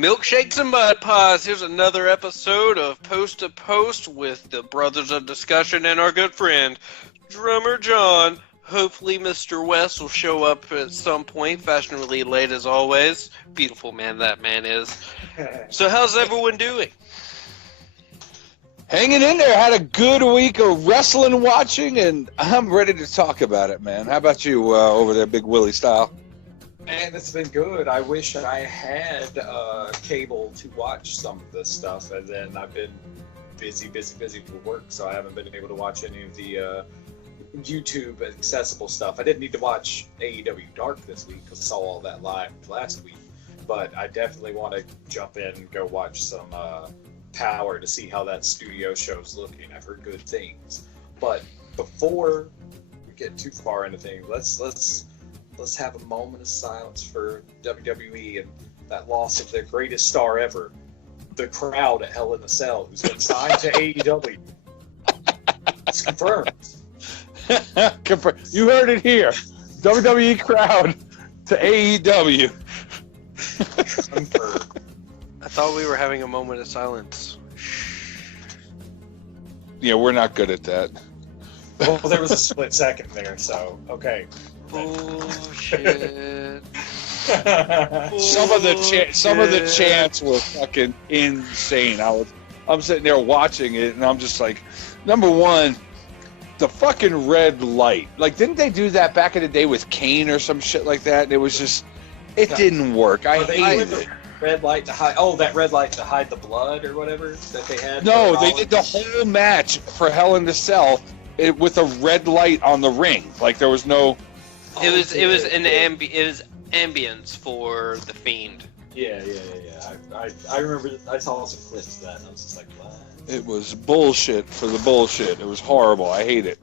Milkshakes and mud pies. Here's another episode of Post to Post with the Brothers of Discussion and our good friend, Drummer John. Hopefully Mr. West will show up at some point, fashionably late as always. Beautiful man that man is. So how's everyone doing? Hanging in there. Had a good week of wrestling watching, and I'm ready to talk about it, man. How about you over there, Big Willie style? Man, it's been good. I wish I had cable to watch some of this stuff, and then I've been busy for work, so I haven't been able to watch any of the YouTube accessible stuff. I didn't need to watch AEW Dark this week because I saw all that live last week, but I definitely want to jump in and go watch some Power to see how that studio show's looking. I've heard good things. But before we get too far into things, let's have a moment of silence for WWE and that loss of their greatest star ever, the Crowd at Hell in a Cell, who's been signed to AEW. It's confirmed. You heard it here. WWE Crowd to AEW. Confirmed. I thought we were having a moment of silence. Yeah, we're not good at that. Well, there was a split second there, so okay. Bullshit. Some of the chants were fucking insane. I'm sitting there watching it, and I'm just like, number one, the fucking red light. Like, didn't they do that back in the day with Kane or some shit like that? And it was just, it didn't work. I hated it. Red light to hide. Oh, that red light to hide the blood or whatever that they had. No, they did the whole match for Hell in a Cell with a red light on the ring. Like there was no. It was ambience for the Fiend. Yeah. I remember. I saw some clips of that, and I was just like, what? It was bullshit for the bullshit. It was horrible. I hate it.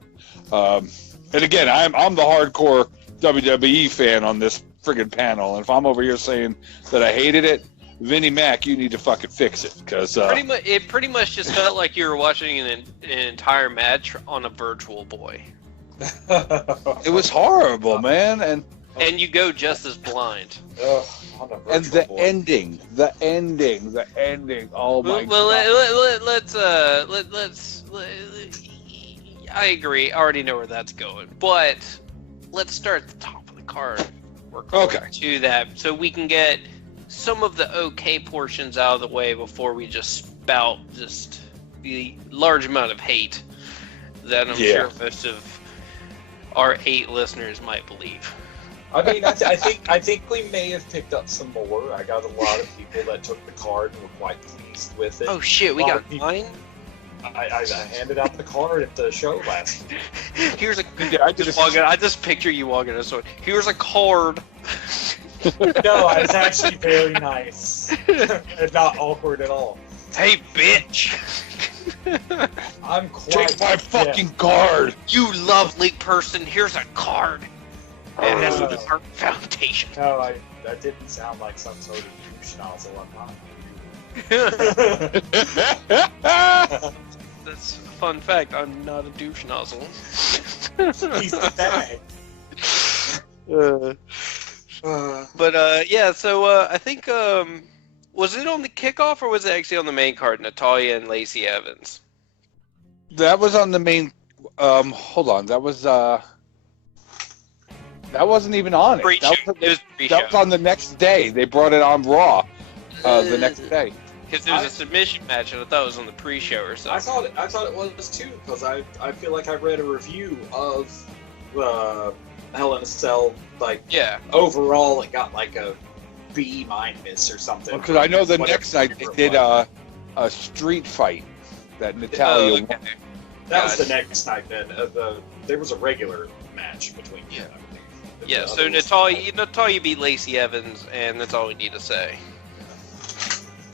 And again, I'm the hardcore WWE fan on this friggin' panel, and if I'm over here saying that I hated it, Vinnie Mac, you need to fucking fix it, because it pretty much just felt like you were watching an entire match on a Virtual Boy. It was horrible, man, and you go just as blind. And the ending. Oh my god. Well, let's. I agree. I already know where that's going, but let's start at the top of the card. Okay. To that, so we can get some of the okay portions out of the way before we just spout just the large amount of hate that I'm sure most of our 8 listeners might believe. I mean, I think we may have picked up some more. I got a lot of people that took the card and were quite pleased with it. Oh shit, we got mine. I handed out the card at the show last week. Here's I just picture you walking in a store. Here's a card. No, it's actually very nice. It's not awkward at all. Hey, bitch! I'm quite... Take my fucking card! You lovely person, here's a card! And that's the Art Foundation. No, that didn't sound like some sort of douche nozzle. I'm not. That's a fun fact. I'm not a douche nozzle. He's the bag. Yeah. So I think was it on the kickoff or was it actually on the main card? Natalya and Lacey Evans. That was on the main. Hold on. That wasn't even on it. That was on the next day. They brought it on Raw the next day. Because it was a submission match, and I thought it was on the pre-show or something. I thought it was too, because I feel like I read a review of Hell in a Cell. Like, overall, it got like a B- or something. Because I know the next night they did a street fight that Natalya won. That was the next night. Then there was a regular match between them. Yeah. So Natalya beat Lacey Evans, and that's all we need to say.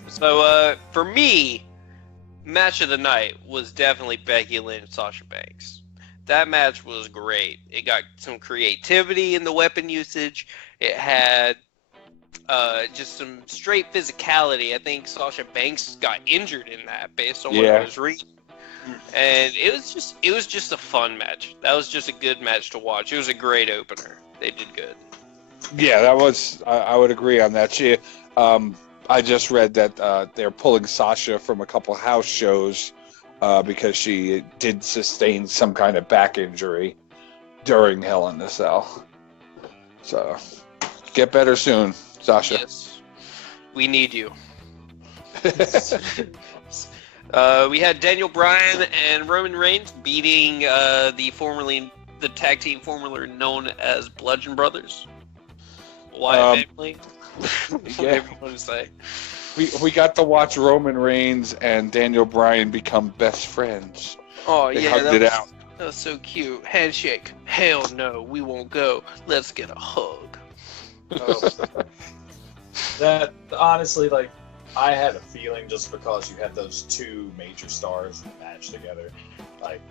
So, for me, match of the night was definitely Becky Lynch and Sasha Banks. That match was great. It got some creativity in the weapon usage. It had just some straight physicality. I think Sasha Banks got injured in that based on what I was reading. And it was just a fun match. That was just a good match to watch. It was a great opener. They did good. Yeah, that was. I would agree on that. I just read that they're pulling Sasha from a couple house shows because she did sustain some kind of back injury during Hell in a Cell. So, get better soon, Sasha. Yes. We need you. We had Daniel Bryan and Roman Reigns beating the tag team formerly known as Bludgeon Brothers. Wyatt family. Whatever you want to say. We got to watch Roman Reigns and Daniel Bryan become best friends. Oh, They yeah. hugged it out. That was so cute. Handshake. Hell no, we won't go. Let's get a hug. Oh. That honestly, like, I had a feeling just because you had those two major stars in the match together, like,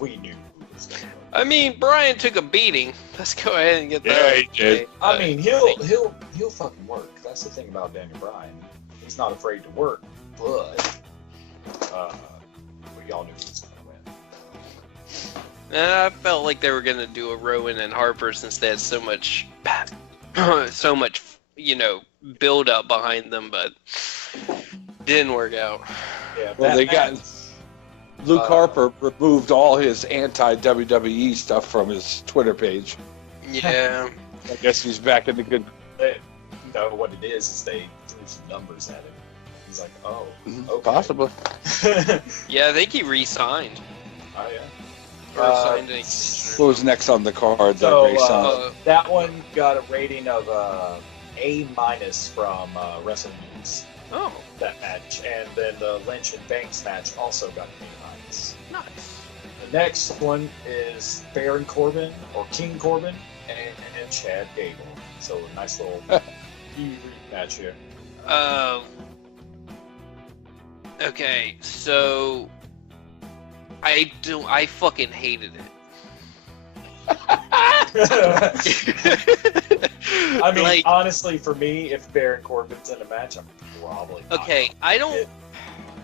we knew who was going to win. I mean, Bryan took a beating. Let's go ahead and get that. Yeah, he did. I mean, he'll fucking work. That's the thing about Daniel Bryan. He's not afraid to work, but we all knew he was going to win. I felt like they were gonna do a Rowan and Harper since they had so much, build up behind them, but didn't work out. Yeah, Well, they got Luke Harper removed all his anti-WWE stuff from his Twitter page. Yeah. I guess he's back in the good. What it is they threw some numbers at him. He's like, oh, okay. Possibly. Yeah, I think he re-signed. Oh yeah. Or signed an What extension. was next on the card? So, that Ray signed? that one got a rating of A- from Wrestling News. Oh, That match, and then the Lynch and Banks match also got an A-. nice. The next one is Baron Corbin or King Corbin and Chad Gable. So a nice little match here. Okay, so I fucking hated it. I mean, Like- honestly, for me, if Baron Corbin's in a match, I'm probably not Okay, gonna I don't. it.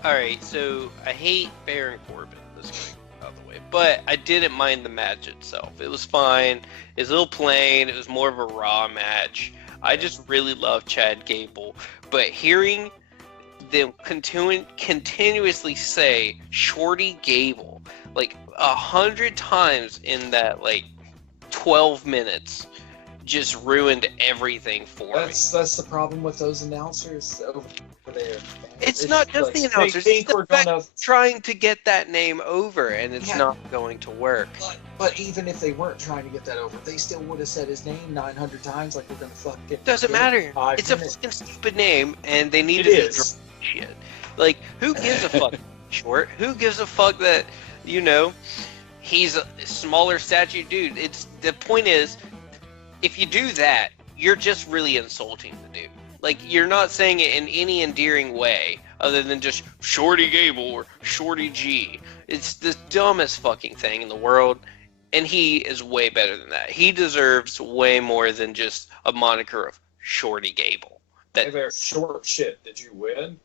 Alright, so I hate Baron Corbin. Let's get it out of the way. But I didn't mind the match itself. It was fine. It was a little plain. It was more of a raw match. I just really love Chad Gable. But hearing them continuously say Shorty Gable like 100 times in that 12 minutes just ruined everything for me. That's the problem with those announcers over there. It's not just the announcers. They It's think the we're fact gonna. trying to get that name over, and it's Yeah. not going to work. But even if they weren't trying to get that over, they still would have said his name 900 times. Like we're gonna fucking. Doesn't matter. 5 It's a minutes. fucking stupid name, and they It needed to is. drop shit. Like, who gives a fuck? Short? Who gives a fuck that he's a smaller statute dude? The point is, if you do that, you're just really insulting the dude. Like, you're not saying it in any endearing way other than just Shorty Gable or Shorty G. It's the dumbest fucking thing in the world, and he is way better than that. He deserves way more than just a moniker of Shorty Gable. Hey there, short shit. Did you win?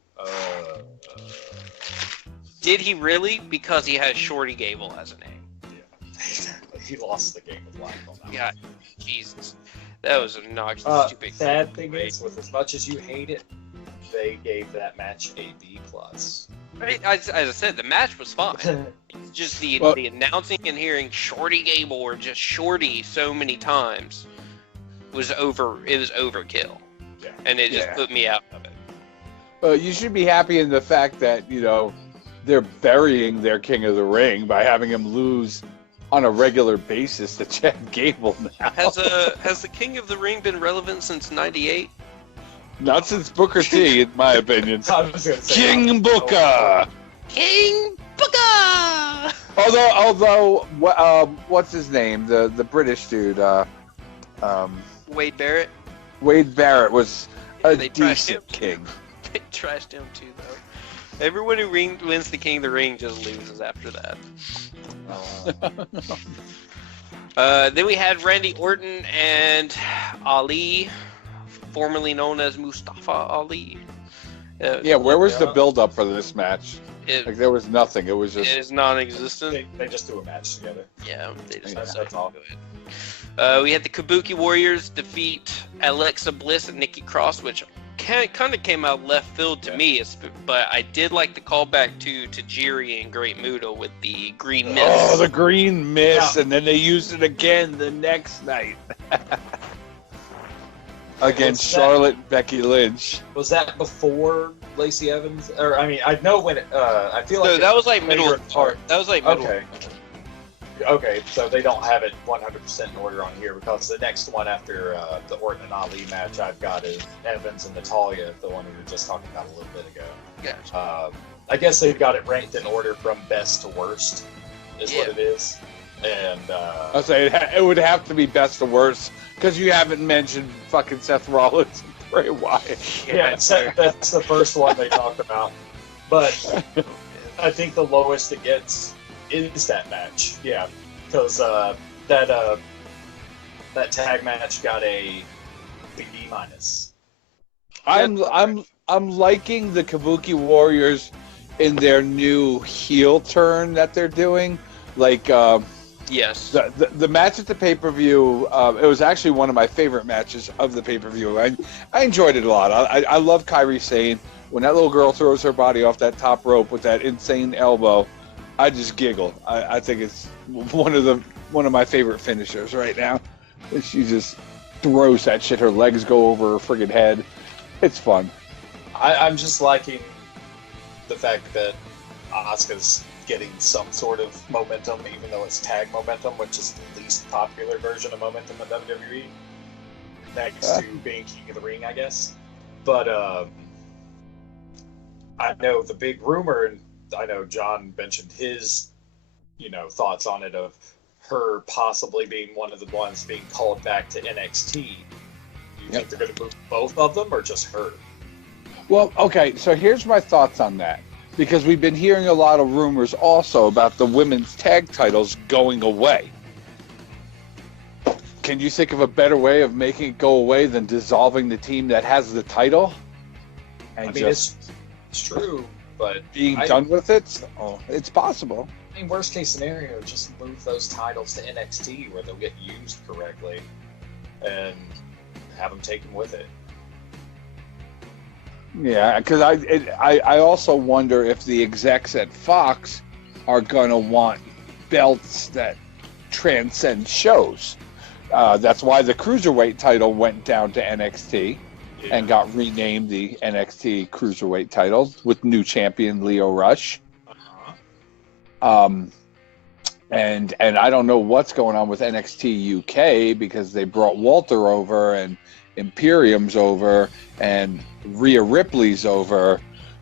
Did he really? Because he has Shorty Gable as a name. Yeah, exactly. He lost the game of life on that. God, Jesus. That was obnoxious, stupid. Sad thing is, with as much as you hate it, they gave that match a B+. Right, as I said, the match was fine. It's just the announcing and hearing Shorty Gable or just Shorty so many times was overkill. Yeah. And it just Yeah. put me out of it. You should be happy in the fact that, they're burying their King of the Ring by having him lose on a regular basis to Chad Gable now. Has the King of the Ring been relevant since '98? Not since Booker T, in my opinion. I was gonna say, King Booker! King Booker! Although, what's his name? The British dude, Wade Barrett. Wade Barrett was a They trashed him. decent king. They trashed him too, though. Everyone who wins the King of the Ring just loses after that. Then we had Randy Orton and Ali, formerly known as Mustafa Ali. Yeah, where was the build-up for this match? It There was nothing. It was just... is non-existent. they just do a match together. Yeah, they just That's all. We had the Kabuki Warriors defeat Alexa Bliss and Nikki Cross, which kind of came out left field to me, but I did like the callback to Tajiri and Great Muta with the green mist. Oh, the green mist, and then they used it again the next night against Charlotte and Becky Lynch. Was that before Lacey Evans? Or I mean, I know when it. I feel like that was like middle of part. That was like middle. Okay. Okay, so they don't have it 100% in order on here because the next one after the Orton and Ali match I've got is Evans and Natalya, the one we were just talking about a little bit ago. Gotcha. I guess they've got it ranked in order from best to worst, is what it is. And I'll say it would have to be best to worst because you haven't mentioned fucking Seth Rollins and Bray Wyatt. Yeah, that's the first one they talked about. But I think the lowest it gets is that match, yeah, because that tag match got a B-. I'm liking the Kabuki Warriors in their new heel turn that they're doing. Like, yes, the match at the pay-per-view, it was actually one of my favorite matches of the pay-per-view. I enjoyed it a lot. I love Kairi Sane. When that little girl throws her body off that top rope with that insane elbow, I just giggle. I think it's one of my favorite finishers right now. She just throws that shit. Her legs go over her friggin' head. It's fun. I'm just liking the fact that Asuka's getting some sort of momentum, even though it's tag momentum, which is the least popular version of momentum in WWE, next to being King of the Ring, I guess. But I know the big rumor, and I know John mentioned his, thoughts on it, of her possibly being one of the ones being called back to NXT. Do you think they're going to move both of them or just her? Well, okay, so here's my thoughts on that. Because we've been hearing a lot of rumors also about the women's tag titles going away. Can you think of a better way of making it go away than dissolving the team that has the title? And it's true. But being done with it, it's possible. I mean, worst case scenario, just move those titles to NXT where they'll get used correctly, and have them take them with it. Yeah, because I also wonder if the execs at Fox are gonna want belts that transcend shows. That's why the Cruiserweight title went down to NXT. Yeah. And got renamed the NXT Cruiserweight title with new champion Lio Rush. And I don't know what's going on with NXT UK because they brought Walter over and Imperium's over and Rhea Ripley's over.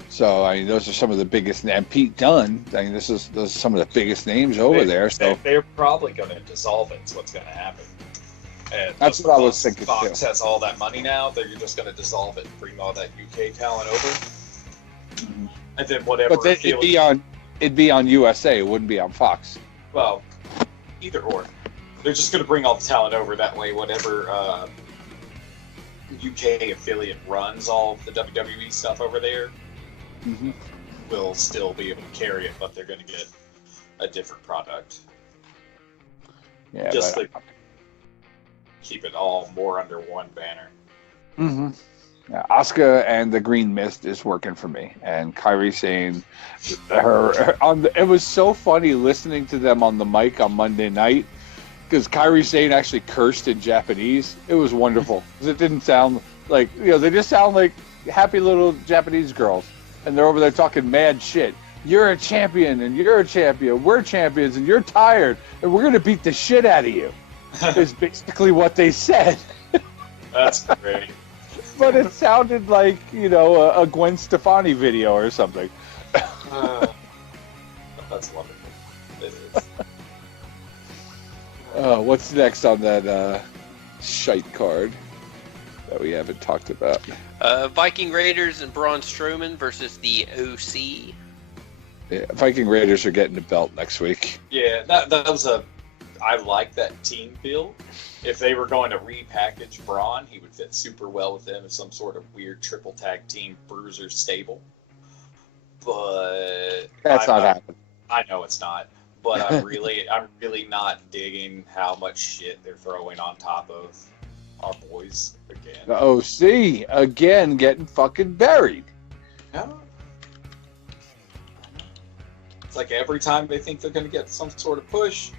So I mean, those are some of the biggest, and Pete Dunne. I mean, those are some of the biggest names over there. So they're probably going to dissolve it. Is what's going to happen. And that's what I was thinking. Fox has all that money now. They're just going to dissolve it and bring all that UK talent over. Mm-hmm. And then whatever. But it'd be on USA. It wouldn't be on Fox. Well, either or. They're just going to bring all the talent over. That way, whatever UK affiliate runs all of the WWE stuff over there will still be able to carry it, but they're going to get a different product. Yeah, just to keep it all more under one banner. Mm-hmm. Yeah, Asuka and the Green Mist is working for me, and Kairi saying it was so funny listening to them on the mic on Monday night because Kairi Sane actually cursed in Japanese. It was wonderful. It didn't sound like, they just sound like happy little Japanese girls, and they're over there talking mad shit. You're a champion, and you're a champion. We're champions, and you're tired, and we're gonna beat the shit out of you. Is basically what they said. That's great. But it sounded like, a Gwen Stefani video or something. That's wonderful. It is. What's next on that shite card that we haven't talked about? Viking Raiders and Braun Strowman versus the OC. Yeah, Viking Raiders are getting the belt next week. Yeah, that was I like that team feel. If they were going to repackage Braun, he would fit super well with them as some sort of weird triple tag team bruiser stable. But that's not happening. I know it's not. But I'm really not digging how much shit they're throwing on top of Our boys again. The OC again getting fucking buried. Yeah. It's like every time they think they're going to get some sort of push,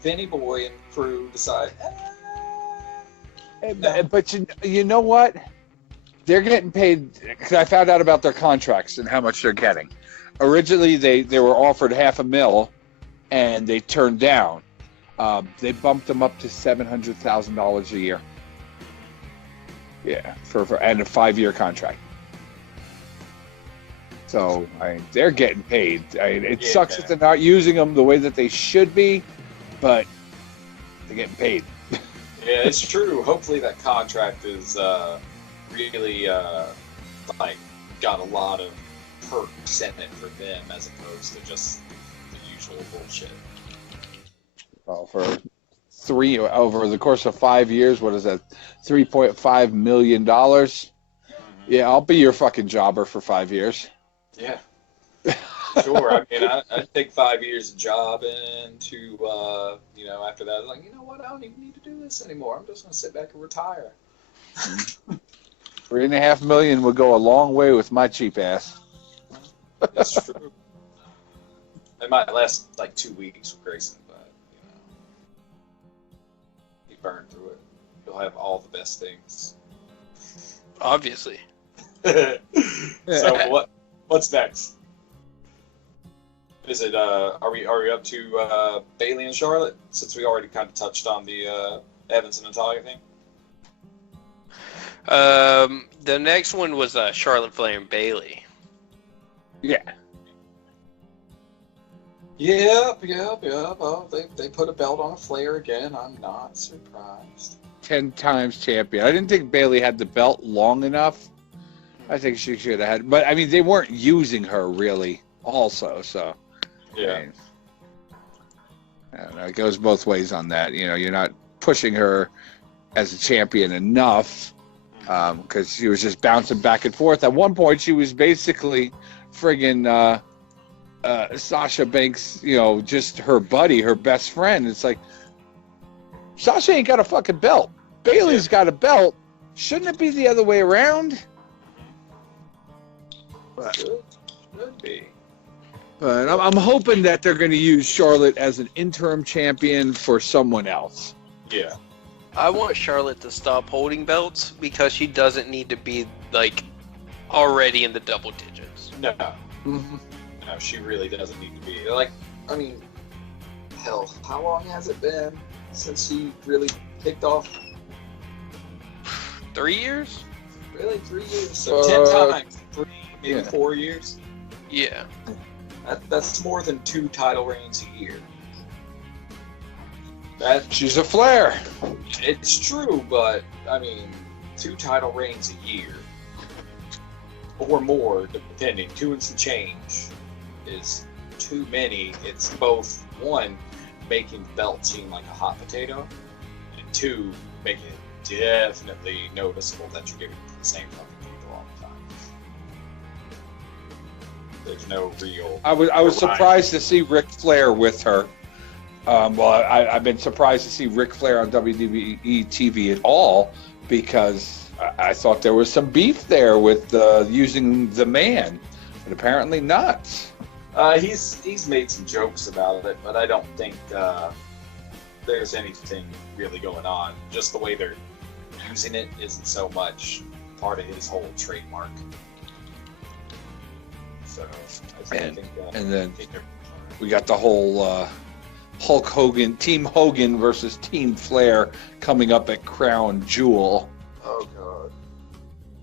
Vinny Boy and crew decide. No. But you know what? They're getting paid, because I found out about their contracts and how much they're getting. Originally, they were offered $500,000, and they turned down. They bumped them up to $700,000 a year. Yeah, and a 5-year contract. So they're getting paid. It sucks that they're not using them the way that they should be, but they're getting paid. Yeah, it's true. Hopefully that contract is really got a lot of perks in it for them as opposed to just the usual bullshit. Well, over the course of 5 years, what is that? $3.5 million. Yeah, I'll be your fucking jobber for 5 years. Yeah. Sure. I mean, I'd take 5 years of job and after that, like, you know what? I don't even need to do this anymore. I'm just going to sit back and retire. $3.5 million would go a long way with my cheap ass. That's true. It might last like 2 weeks with Grayson, but, you burn through it. You'll have all the best things. Obviously. So what's next? Is it are we up to Bailey and Charlotte, since we already kind of touched on the Evans and Natalya thing? The next one was Charlotte Flair and Bailey. Yeah. Yep. Oh, they put a belt on a Flair again. I'm not surprised. 10 times champion. I didn't think Bailey had the belt long enough. I think she should have had, but I mean, they weren't using her really also, so. Yeah. I don't know, it goes both ways on that. You're not pushing her as a champion enough, because she was just bouncing back and forth. At one point, she was basically friggin' Sasha Banks, just her buddy, her best friend. It's like, Sasha ain't got a fucking belt. Bailey's got a belt. Shouldn't it be the other way around? Should be. But I'm hoping that they're going to use Charlotte as an interim champion for someone else. Yeah. I want Charlotte to stop holding belts because she doesn't need to be, already in the double digits. No. Mm-hmm. No, she really doesn't need to be. Hell, how long has it been since she really kicked off? 3 years? Really? 3 years? So 10 times. 3, maybe 4 years? Yeah. That's more than 2 title reigns a year. She's a Flair. It's true, but 2 title reigns a year, or more, depending. 2 and some change is too many. It's both, 1, making the belt seem like a hot potato, and 2, making it definitely noticeable that you're giving it to the same fucking people all the time. There's no real. I was surprised to see Ric Flair with her. I've been surprised to see Ric Flair on WWE TV at all, because I thought there was some beef there with using the man, but apparently not. He's made some jokes about it, but I don't think there's anything really going on. Just the way they're using it isn't so much part of his whole trademark. So and then we got the whole Hulk Hogan, Team Hogan versus Team Flair coming up at Crown Jewel. Oh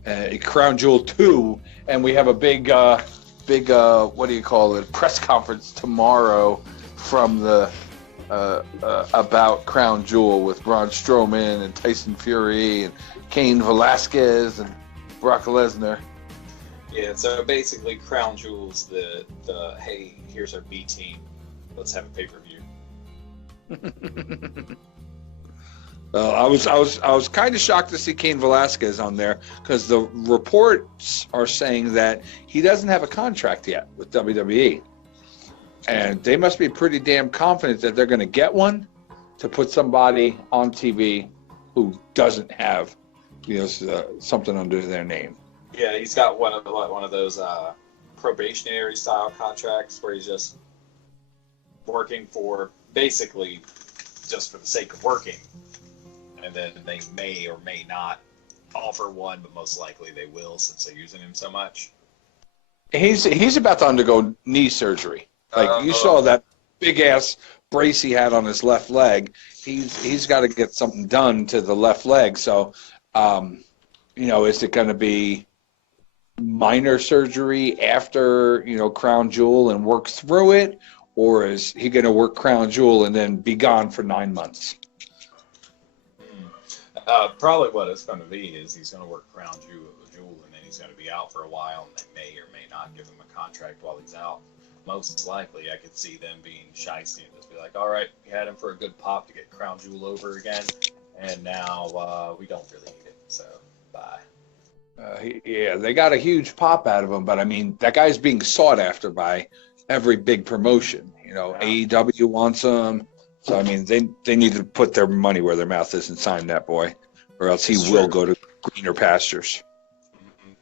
God. Crown Jewel 2, and we have a big what do you call it, press conference tomorrow from the about Crown Jewel with Braun Strowman and Tyson Fury and Cain Velasquez and Brock Lesnar. Yeah, so basically Crown Jewel's the hey, here's our B team, let's have a pay-per-view. I was kind of shocked to see Cain Velasquez on there, because the reports are saying that he doesn't have a contract yet with WWE, and they must be pretty damn confident that they're going to get one to put somebody on TV who doesn't have, something under their name. Yeah, he's got one of those probationary style contracts where he's just working for basically just for the sake of working, and then they may or may not offer one, but most likely they will since they're using him so much. He's about to undergo knee surgery. Like, you saw that big ass brace he had on his left leg. He's got to get something done to the left leg. So, is it going to be minor surgery after, Crown Jewel and work through it? Or is he going to work Crown Jewel and then be gone for 9 months? Probably what it's going to be is he's going to work Crown Jewel, and then he's going to be out for a while, and they may or may not give him a contract while he's out. Most likely, I could see them being shysty and just be like, all right, we had him for a good pop to get Crown Jewel over again, and now we don't really need it, so bye. They got a huge pop out of him, but I mean, that guy's being sought after by every big promotion. AEW wants him. So, I mean, they need to put their money where their mouth is and sign that boy, or else he will go to greener pastures.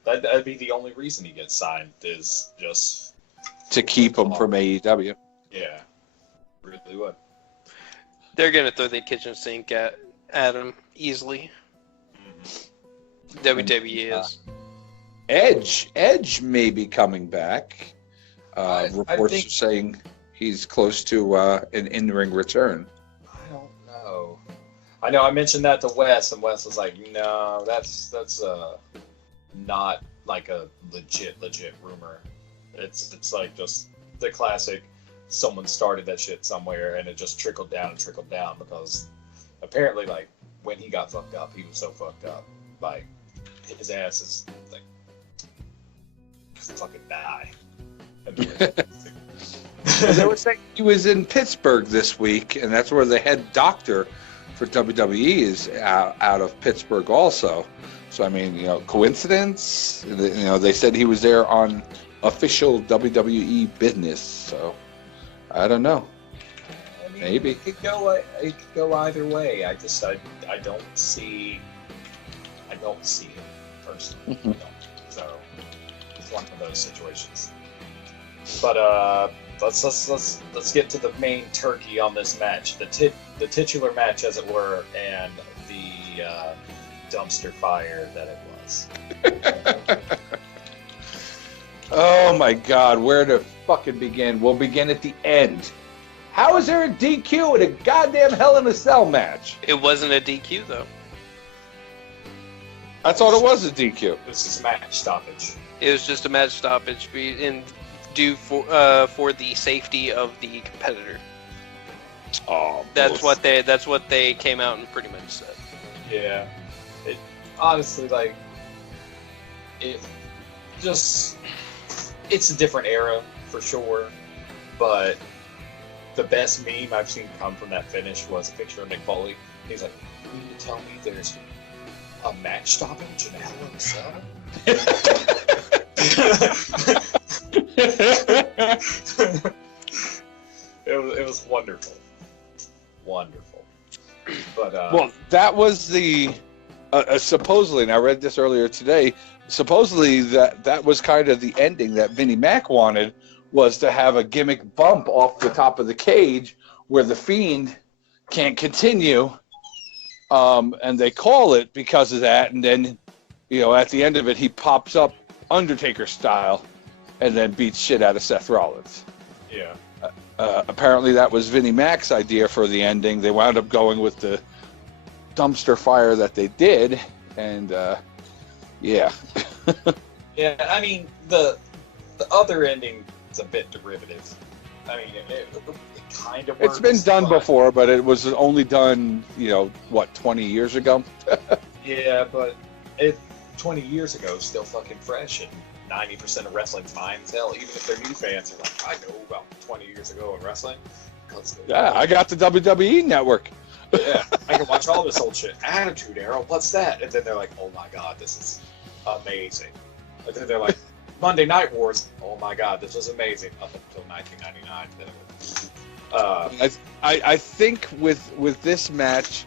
That'd be the only reason he gets signed, is just to keep him from AEW. Yeah, really would. They're going to throw the kitchen sink at him easily. WWE is. Edge may be coming back. Reports are saying he's close to an in-ring return. I don't know. I know I mentioned that to Wes, and Wes was like, no, that's not like a legit rumor. It's like just the classic, someone started that shit somewhere and it just trickled down because apparently, like, when he got fucked up, he was so fucked up. Like, his ass is like, fucking die. They were saying he was in Pittsburgh this week, and that's where the head doctor for WWE is out of Pittsburgh also. So, I mean, coincidence? They said he was there on official WWE business. So, I don't know. I mean, Maybe. It could go either way. I don't see it personally. So, it's one of those situations. But let's get to the main turkey on this match, the titular match, as it were, and the dumpster fire that it was. Oh my God, where to fucking begin? We'll begin at the end. How is there a DQ in a goddamn Hell in a Cell match? It wasn't a DQ though. I thought it was a DQ. This is a match stoppage. It was just a match stoppage due for the safety of the competitor. Oh, that's what they came out and pretty much said. Yeah, it honestly, like, it's a different era for sure, but the best meme I've seen come from that finish was a picture of Mick Foley. He's like, "You mean to tell me there's a match stoppage in Hell in a Cell?" It was wonderful. But well, that was the supposedly, and I read this earlier today, supposedly that was kind of the ending that Vinnie Mac wanted, was to have a gimmick bump off the top of the cage where the Fiend can't continue, and they call it because of that, and then at the end of it he pops up Undertaker style and then beats shit out of Seth Rollins. Yeah. Apparently that was Vinnie Mac's idea for the ending. They wound up going with the dumpster fire that they did, and yeah. Yeah, I mean, the other ending is a bit derivative. I mean, it kind of works. It's been done before, but it was only done, 20 years ago? Yeah, but 20 years ago is still fucking fresh, and 90% of wrestling's minds. Hell, even if they're new fans, are like, I know about 20 years ago in wrestling. Yeah, I got the WWE Network. Yeah, I can watch all this old shit. Attitude Era, what's that? And then they're like, oh my God, this is amazing. And then they're like, Monday Night Wars, oh my God, this was amazing. Up until 1999. Then it was, I think with this match,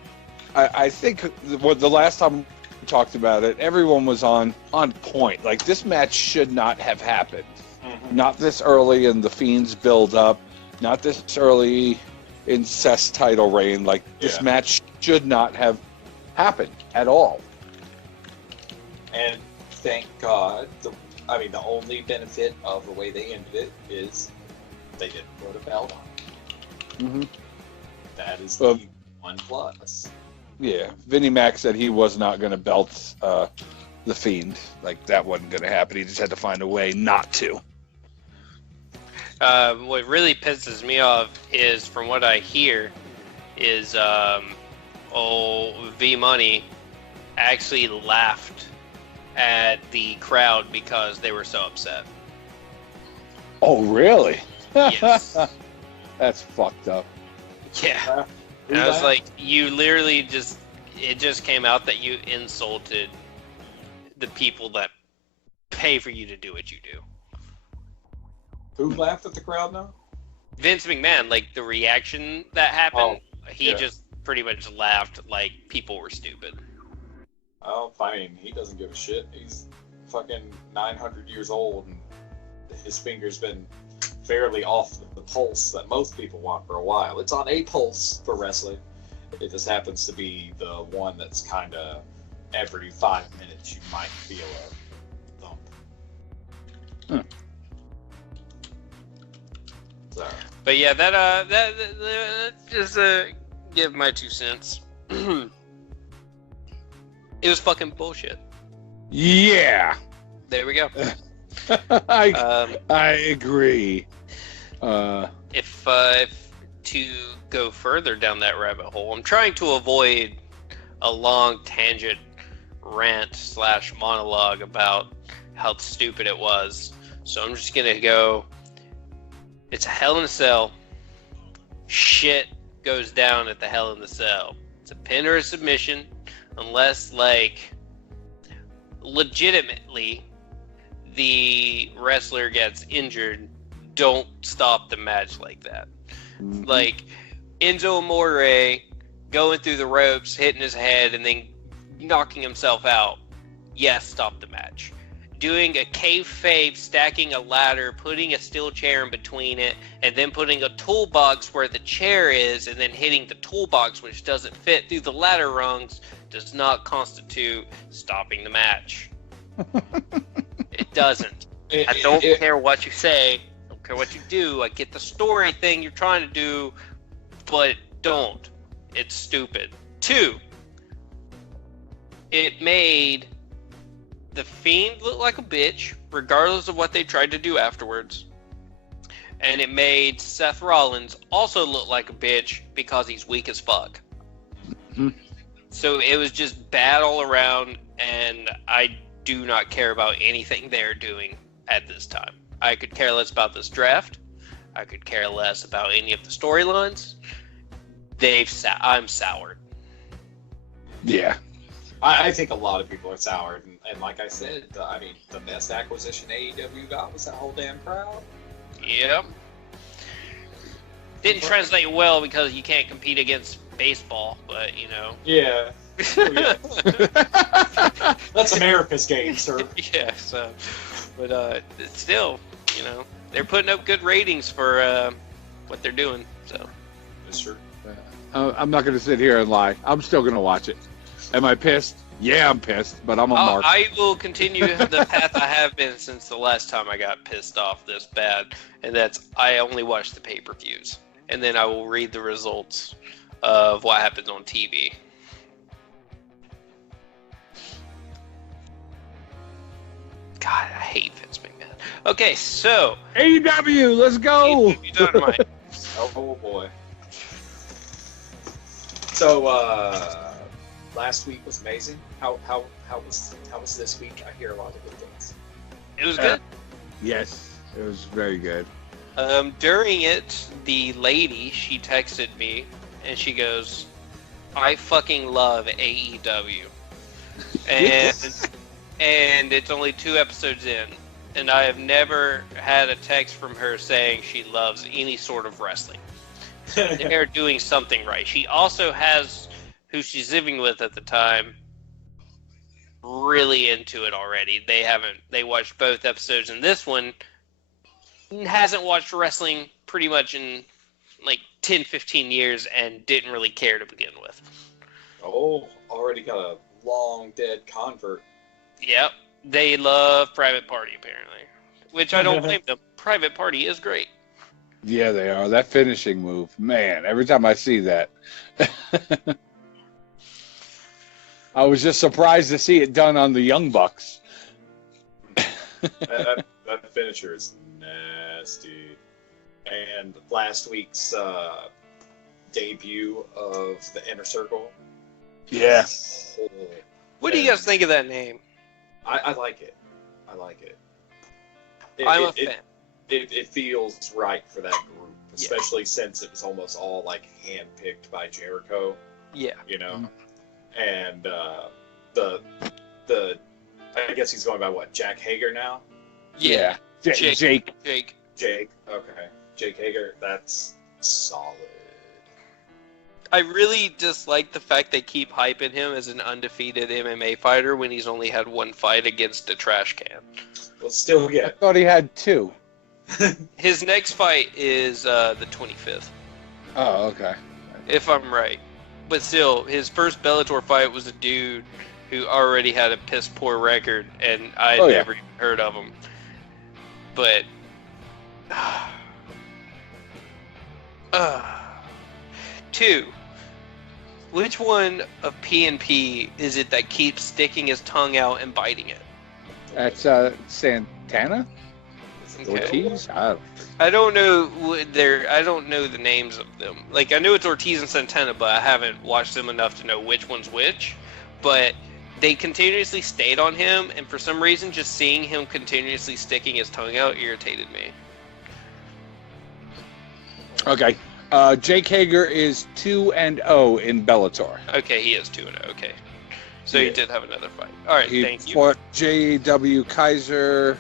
I think what the last time we talked about it, everyone was on point. Like, this match should not have happened. Mm-hmm. Not this early in the Fiend's build up. Not this early in Seth's title reign. Like, this match should not have happened at all. And thank God, the only benefit of the way they ended it is they didn't put a belt on. Mm-hmm. That is the one plus. Yeah, Vinnie Mac said he was not going to belt the Fiend. Like, that wasn't going to happen. He just had to find a way not to. What really pisses me off is, from what I hear, is V Money actually laughed at the crowd because they were so upset. Oh, really? Yes. That's fucked up. Yeah. And I was like, you literally it just came out that you insulted the people that pay for you to do what you do. Who laughed at the crowd now? Vince McMahon, like, the reaction that happened, he just pretty much laughed like people were stupid. Oh, fine. He doesn't give a shit. He's fucking 900 years old, and his finger's been fairly off the pulse that most people want for a while. It's on a pulse for wrestling. It just happens to be the one that's kind of every 5 minutes you might feel a thump. Huh. So. But yeah, that just give my 2 cents. It was fucking bullshit. Yeah. There we go. I agree. If to go further down that rabbit hole, I'm trying to avoid a long tangent rant / monologue about how stupid it was. So I'm just gonna go. It's a Hell in a Cell. Shit goes down at the Hell in the Cell. It's a pin or a submission, unless, like, legitimately the wrestler gets injured. Don't stop the match like that. Mm-hmm. Like, Enzo Amore going through the ropes, hitting his head, and then knocking himself out. Yes, stop the match. Doing a kayfabe, stacking a ladder, putting a steel chair in between it, and then putting a toolbox where the chair is, and then hitting the toolbox, which doesn't fit through the ladder rungs, does not constitute stopping the match. It doesn't. I don't care what you say. I don't care what you do. I get the story thing you're trying to do, but don't. It's stupid. 2, it made The Fiend look like a bitch, regardless of what they tried to do afterwards. And it made Seth Rollins also look like a bitch because he's weak as fuck. Mm-hmm. So it was just bad all around, and I do not care about anything they're doing at this time. I could care less about this draft. I could care less about any of the storylines. I'm soured. Yeah. I think a lot of people are soured, and like I said, the best acquisition AEW got was that whole damn crowd. Yep. Didn't translate well because you can't compete against baseball, but you know. Yeah. Oh, yeah. That's America's game, sir. Yeah. So, but still, you know, they're putting up good ratings for what they're doing. So. That's true. I'm not going to sit here and lie. I'm still going to watch it. Am I pissed? Yeah, I'm pissed, but I'm a mark. I will continue the path I have been since the last time I got pissed off this bad, and that's I only watch the pay-per-views, and then I will read the results of what happens on TV. God, I hate Vince McMahon. Okay, so AEW, let's go! AEW Dynamite. Oh boy. So last week was amazing. How was this week? I hear a lot of good things. It was good. Yes, it was very good. During it, the lady, she texted me, and she goes, I fucking love AEW. And it's only 2 episodes in, and I have never had a text from her saying she loves any sort of wrestling. They're doing something right. She also has who she's living with at the time, really into it already. They watched both episodes, and this one hasn't watched wrestling pretty much in like 10, 15 years and didn't really care to begin with. Oh, already got a long dead convert. Yep. They love Private Party, apparently. Which I don't blame them. Private Party is great. Yeah, they are. That finishing move, man, every time I see that. I was just surprised to see it done on the Young Bucks. that finisher is nasty. And last week's debut of the Inner Circle. Yeah. What do you guys think of that name? I like it. I like it. I'm a fan. It feels right for that group, especially since it was almost all like handpicked by Jericho. Yeah. You know? And the I guess he's going by what, Jack Hager now? Yeah. Jake. Okay. Jake Hager, that's solid. I really just like the fact they keep hyping him as an undefeated MMA fighter when he's only had one fight against a trash can. Well, still, I thought he had 2. His next fight is the 25th. Oh, okay. If I'm right. But still, his first Bellator fight was a dude who already had a piss poor record, and I'd never even heard of him. But... 2. Which one of P&P is it that keeps sticking his tongue out and biting it? That's Santana? Okay. Ortiz? I don't know I don't know the names of them. Like, I know it's Ortiz and Santana, but I haven't watched them enough to know which one's which. But they continuously stayed on him, and for some reason, just seeing him continuously sticking his tongue out irritated me. Okay. Jake Hager is 2-0 in Bellator. Okay, he is 2-0. Okay. So he did have another fight. All right, thank you. He fought J.W. Kaiser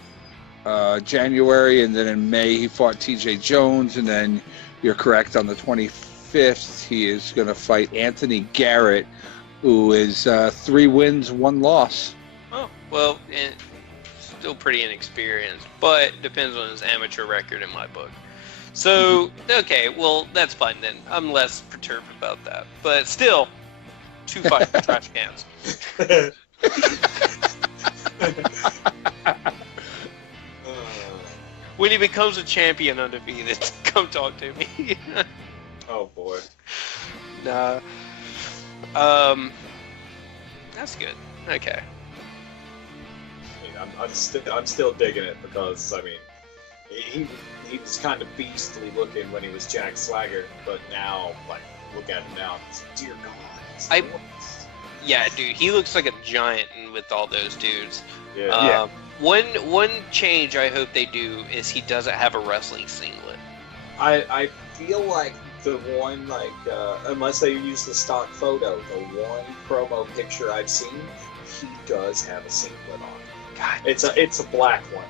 January, and then in May he fought T.J. Jones, and then you're correct, on the 25th he is going to fight Anthony Garrett, who is 3 wins, 1 loss. Oh, well, still pretty inexperienced, but depends on his amateur record in my book. So, okay, well, that's fine then. I'm less perturbed about that. But still, 2 fights for trash cans. When he becomes a champion undefeated, come talk to me. Oh, boy. Nah. That's good. Okay. I mean, I'm still digging it because, I mean, he was kind of beastly looking when he was Jack Swagger, but now, like, look at him now. Dear God. Yeah, dude, he looks like a giant with all those dudes. Yeah. One change I hope they do is he doesn't have a wrestling singlet. I feel like the one, like, unless they use the stock photo, the one promo picture I've seen, he does have a singlet on. God. It's a black one.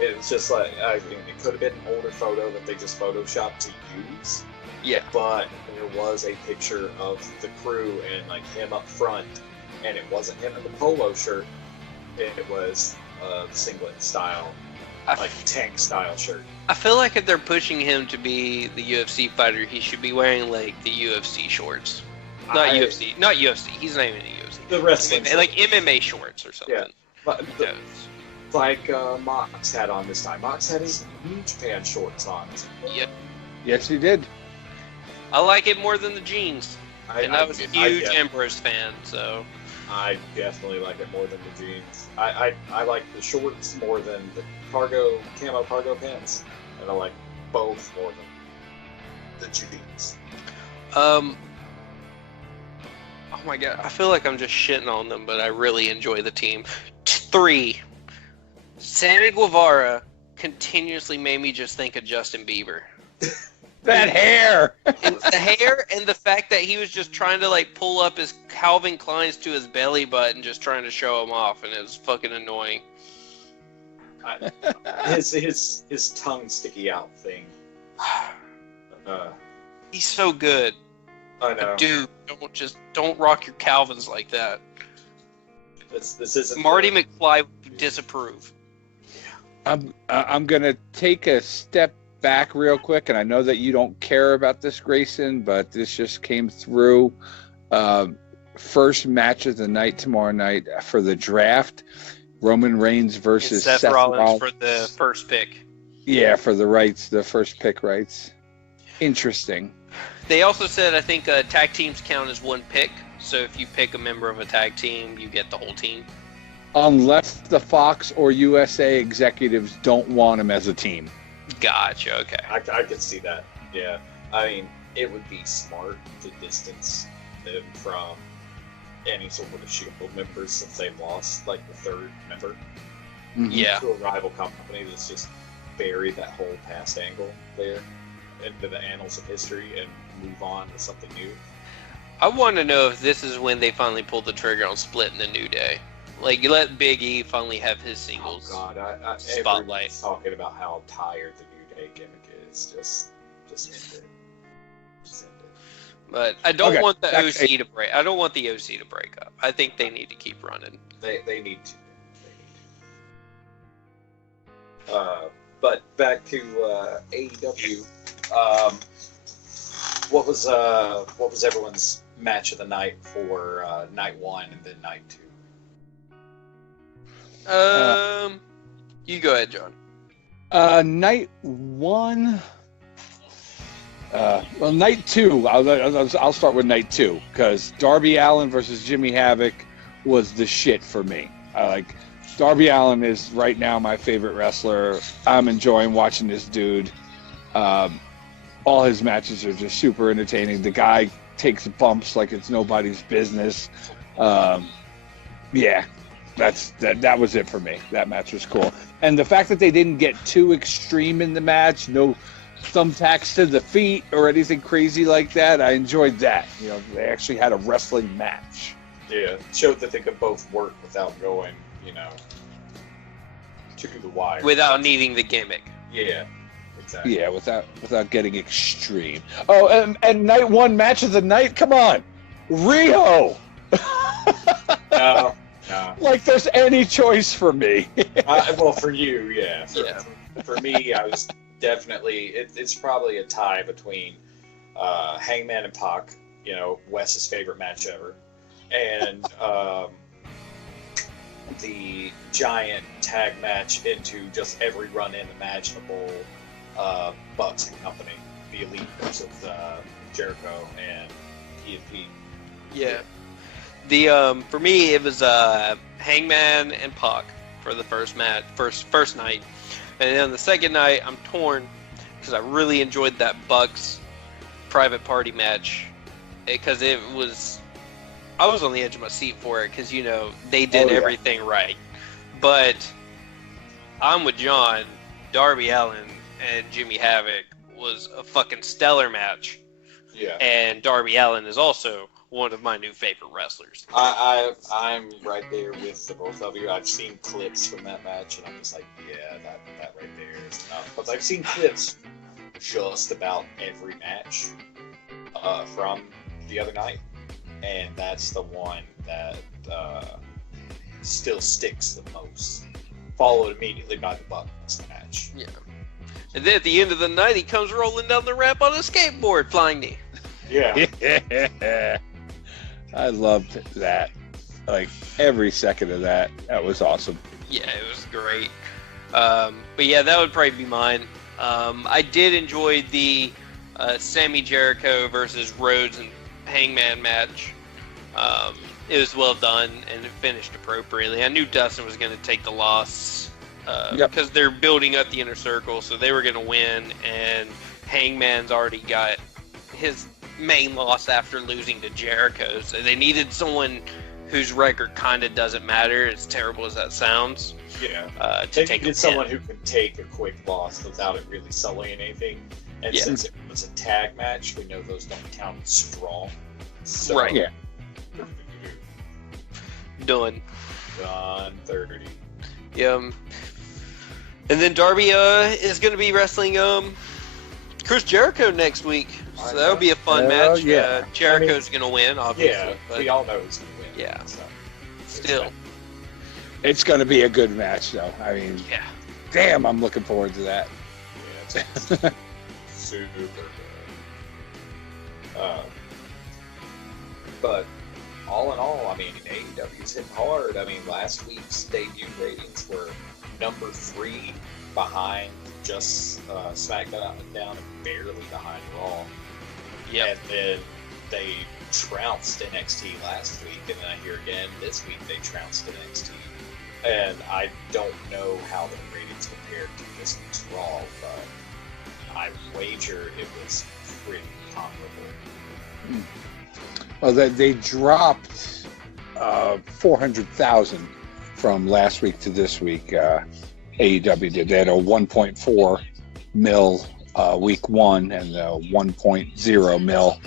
It's just like, I mean, it could have been an older photo that they just photoshopped to use. Yeah. But there was a picture of the crew and, like, him up front, and it wasn't him in the polo shirt. It was singlet style, like tank style shirt. I feel like if they're pushing him to be the UFC fighter, he should be wearing, like, the UFC shorts. Not UFC. He's not even a UFC. The wrestling like MMA shorts or something. Yeah. But like Mox had on this time. Mox had his New Japan shorts on. Yep. Yes, he did. I like it more than the jeans. I was a huge Ambrose fan, so... I definitely like it more than the jeans. I like the shorts more than the camo cargo pants. And I like both more than the jeans. Oh my god, I feel like I'm just shitting on them, but I really enjoy the team. 3. Sammy Guevara continuously made me just think of Justin Bieber. That hair! It's the hair and the fact that he was just trying to, like, pull up his Calvin Klein's to his belly button just trying to show him off, and it was fucking annoying. His tongue sticky out thing. He's so good. I know. Dude, don't rock your Calvins like that. This isn't Marty McFly would disapprove. I'm gonna take a step back real quick, and I know that you don't care about this, Grayson, but this just came through. First match of the night tomorrow night for the draft: Roman Reigns versus Seth Rollins for the first pick. Yeah, for the rights, the first pick rights. Interesting. They also said, I think tag teams count as one pick. So if you pick a member of a tag team, you get the whole team. Unless the Fox or USA executives don't want him as a team. Gotcha, okay. I could see that. Yeah. I mean, it would be smart to distance them from any sort of Shield members since they've lost, like, the third member. Mm-hmm. Yeah. To a rival company that's just buried that whole past angle there into the annals of history and move on to something new. I want to know if this is when they finally pulled the trigger on splitting the New Day. Like, you let Big E finally have his singles spotlight. Everyone's talking about how tired the New Day gimmick is. Just end it. Just end it. But I don't want the That's OC to break. I don't want the OC to break up. I think they need to keep running. They need to. But back to AEW. What was everyone's match of the night for night 1 and then night 2? You go ahead, John. Night 1. Well, night 2. I'll start with night 2 because Darby Allin versus Jimmy Havoc was the shit for me. Darby Allin is right now my favorite wrestler. I'm enjoying watching this dude. All his matches are just super entertaining. The guy takes bumps like it's nobody's business. Yeah, that was it for me. That match was cool. And the fact that they didn't get too extreme in the match, no thumbtacks to the feet or anything crazy like that, I enjoyed that. You know, they actually had a wrestling match. Yeah, it showed that they could both work without going, to the wire. Without needing the gimmick. Yeah. Exactly. Yeah, without getting extreme. Oh, and night 1 match of the night. Come on, Riho. No. Like there's any choice for me. Well, for you, yeah. Yeah. For me, I was definitely. It's probably a tie between Hangman and Pac. Wes's favorite match ever, and the giant tag match into just every run-in imaginable. Bucks and Company, the Elite versus Jericho and P&P. Yeah. The for me it was Hangman and Pac for the first night, and then the second night I'm torn because I really enjoyed that Bucks private party match because I was on the edge of my seat for it because they did everything right, but I'm with John. Darby Allin and Jimmy Havoc was a fucking stellar match. Yeah. And Darby Allin is also one of my new favorite wrestlers. I'm right there with the both of you. I've seen clips from that match, and I'm just like, yeah, that right there is enough. But I've seen clips just about every match from the other night, and that's the one that still sticks the most. Followed immediately by the Bucks match. Yeah. And then at the end of the night, he comes rolling down the ramp on a skateboard, flying knee. Yeah. I loved that. Like, every second of that. That was awesome. Yeah, it was great. But yeah, that would probably be mine. I did enjoy the Sammy Jericho versus Rhodes and Hangman match. It was well done, and it finished appropriately. I knew Dustin was going to take the loss because they're building up the Inner Circle, so they were going to win, and Hangman's already got his main loss after losing to Jericho, so they needed someone whose record kind of doesn't matter, as terrible as that sounds. Yeah. They needed someone who could take a quick loss without it really sullying anything, and since it was a tag match, we know those don't count as strong. So, right. Yeah. Done 30. Yeah. And then Darby is going to be wrestling Chris Jericho next week, so that'll be a fun match. Yeah. Jericho's gonna win, obviously. Yeah, but we all know who's going to win. Yeah. So. still, It's going to be a good match, though. I mean, yeah. damn, I'm looking forward to that. Yeah, it's super good. But all in all, I mean, AEW's hit hard. I mean, last week's debut ratings were number 3 behind just SmackDown and barely behind Raw. Yep. And then they trounced NXT last week, and then I hear again this week they trounced NXT. And I don't know how the ratings compared to this week's Raw, but I wager it was pretty comparable. Well, they dropped 400,000 from last week to this week. AEW did. They had a 1.4 mil week 1 and a 1.0 mil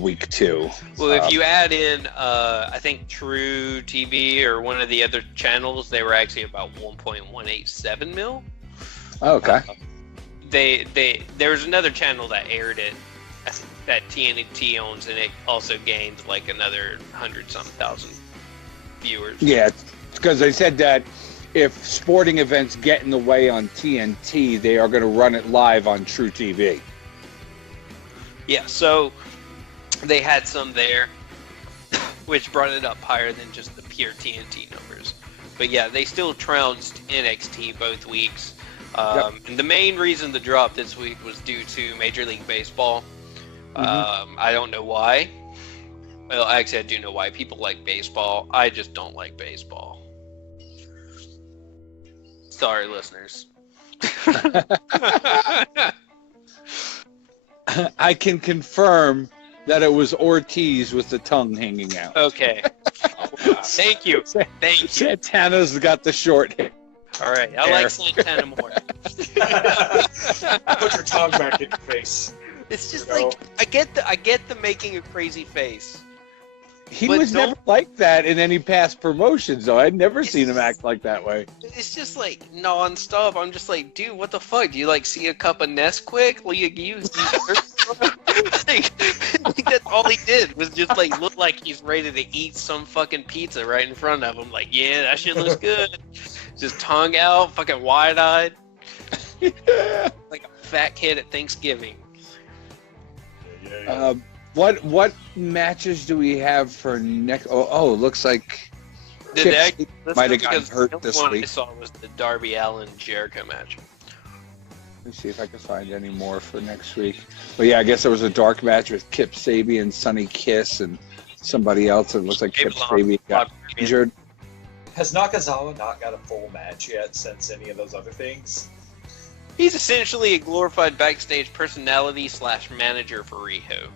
week 2. Well, if you add in, I think True TV or one of the other channels, they were actually about 1.187 mil. Okay. There was another channel that aired it that TNT owns, and it also gained like another 100-something thousand viewers. Yeah, because they said that if sporting events get in the way on TNT, they are going to run it live on True TV. Yeah, so they had some there, which brought it up higher than just the pure TNT numbers. But yeah, they still trounced NXT both weeks. And the main reason the drop this week was due to Major League Baseball. I don't know why. Well, actually, I do know why. People like baseball. I just don't like baseball. Sorry, listeners. I can confirm that it was Ortiz with the tongue hanging out. Okay. Thank you. Thank you. Santana's got the short hair. All right. I like Santana more. Put your tongue back in your face. It's just like I get the making a crazy face. He But was never like that in any past promotions, though. I'd never seen him act like that way. It's just like non-stop. I'm just like, dude, what the fuck? Do you like see a cup of Nesquik? Well, like that's all he did was just like look like he's ready to eat some fucking pizza right in front of him. Like, yeah, that shit looks good. Just tongue out, fucking wide-eyed, like a fat kid at Thanksgiving. What matches do we have for next? Oh, it looks like Might might have gotten hurt this one week. I saw was the Darby Allin Jericho match. Let me see if I can find any more for next week. But yeah, I guess there was a dark match with Kip Sabian, Sonny Kiss, and somebody else. It looks like Kip Sabian got injured. Has Nakazawa not got a full match yet since any of those other things? He's essentially a glorified backstage personality / manager for Riho.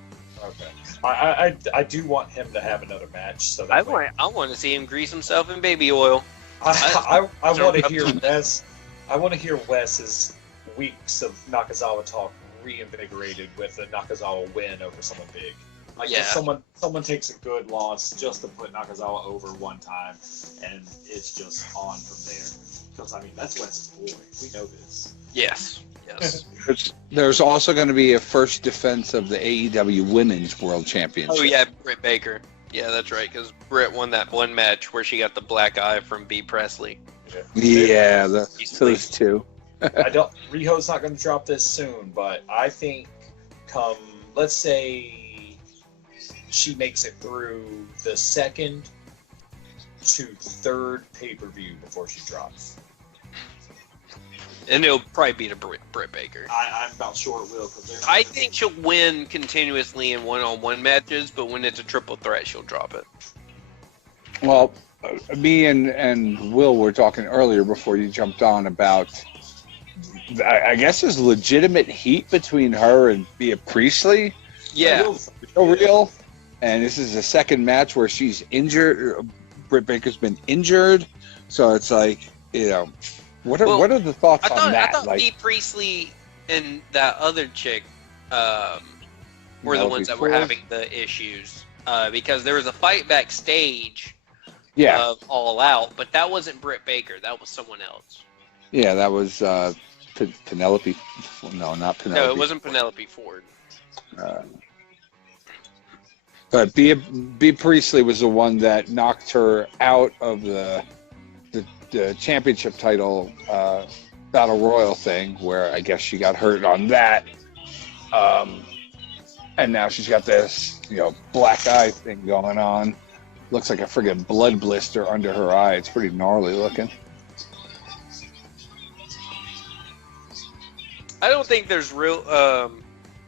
Okay. I do want him to have another match. So I want to see him grease himself in baby oil. I want to hear Wes. I want to hear Wes's weeks of Nakazawa talk reinvigorated with a Nakazawa win over someone big. Like if someone takes a good loss just to put Nakazawa over one time, and it's just on from there. Because I mean that's Wes's boy. We know this. Yes. There's also going to be a first defense of the AEW Women's World Championship. Oh yeah, Britt Baker. Yeah, that's right. Because Britt won that one match where she got the black eye from B. Presley. Yeah, those two. Riho's not going to drop this soon, but I think let's say she makes it through the second to third pay-per-view before she drops. And it'll probably be to Britt Baker. I'm about sure it will. I think she'll win continuously in one-on-one matches, but when it's a triple threat, she'll drop it. Well, me and Will were talking earlier before you jumped on about, I guess there's legitimate heat between her and Bea Priestley. Yeah. Real. And this is the second match where she's injured. Britt Baker's been injured. So it's like, what are the thoughts on that? I thought Bea Priestley and that other chick were the ones that were having the issues. Because there was a fight backstage of All Out, but that wasn't Britt Baker. That was someone else. Yeah, that was Penelope. No, not Penelope. No, it wasn't Penelope Ford. But Bea Priestley was the one that knocked her out of the championship title Battle Royal thing, where I guess she got hurt on that. And now she's got this, black eye thing going on. Looks like a friggin' blood blister under her eye. It's pretty gnarly looking. I don't think there's real.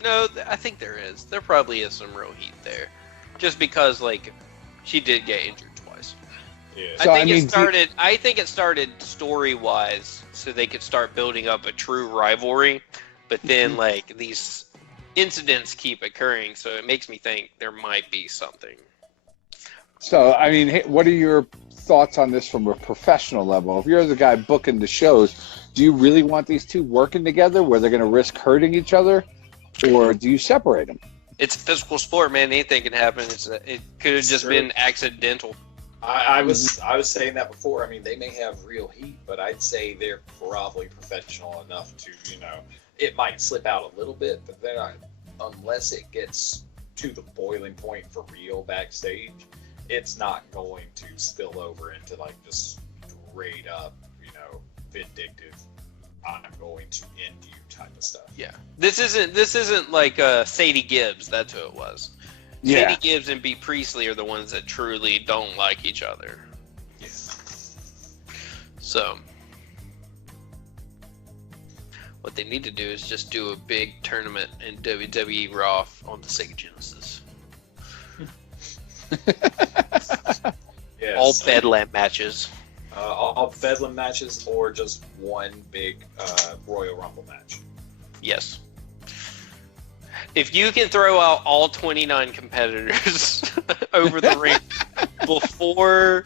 No, I think there is. There probably is some real heat there, just because she did get injured twice. Yeah. I think it started story-wise, so they could start building up a true rivalry. But then these incidents keep occurring, so it makes me think there might be something. So, I mean, what are your thoughts on this from a professional level? If you're the guy booking the shows, do you really want these two working together where they're going to risk hurting each other, or do you separate them? It's a physical sport, man. Anything can happen. It could have just been accidental. I was saying that before. I mean, they may have real heat, but I'd say they're probably professional enough to, it might slip out a little bit, but they're not, unless it gets to the boiling point for real backstage, it's not going to spill over into just straight up, vindictive, I'm going to end you type of stuff. Yeah. This isn't like Sadie Gibbs. That's who it was. Yeah. Sadie Gibbs and Bea Priestley are the ones that truly don't like each other. Yeah. So what they need to do is just do a big tournament in WWE Raw on the Sega Genesis. Yes. All Bedlam matches. All Bedlam matches, or just one big Royal Rumble match. Yes. If you can throw out all 29 competitors over the ring before,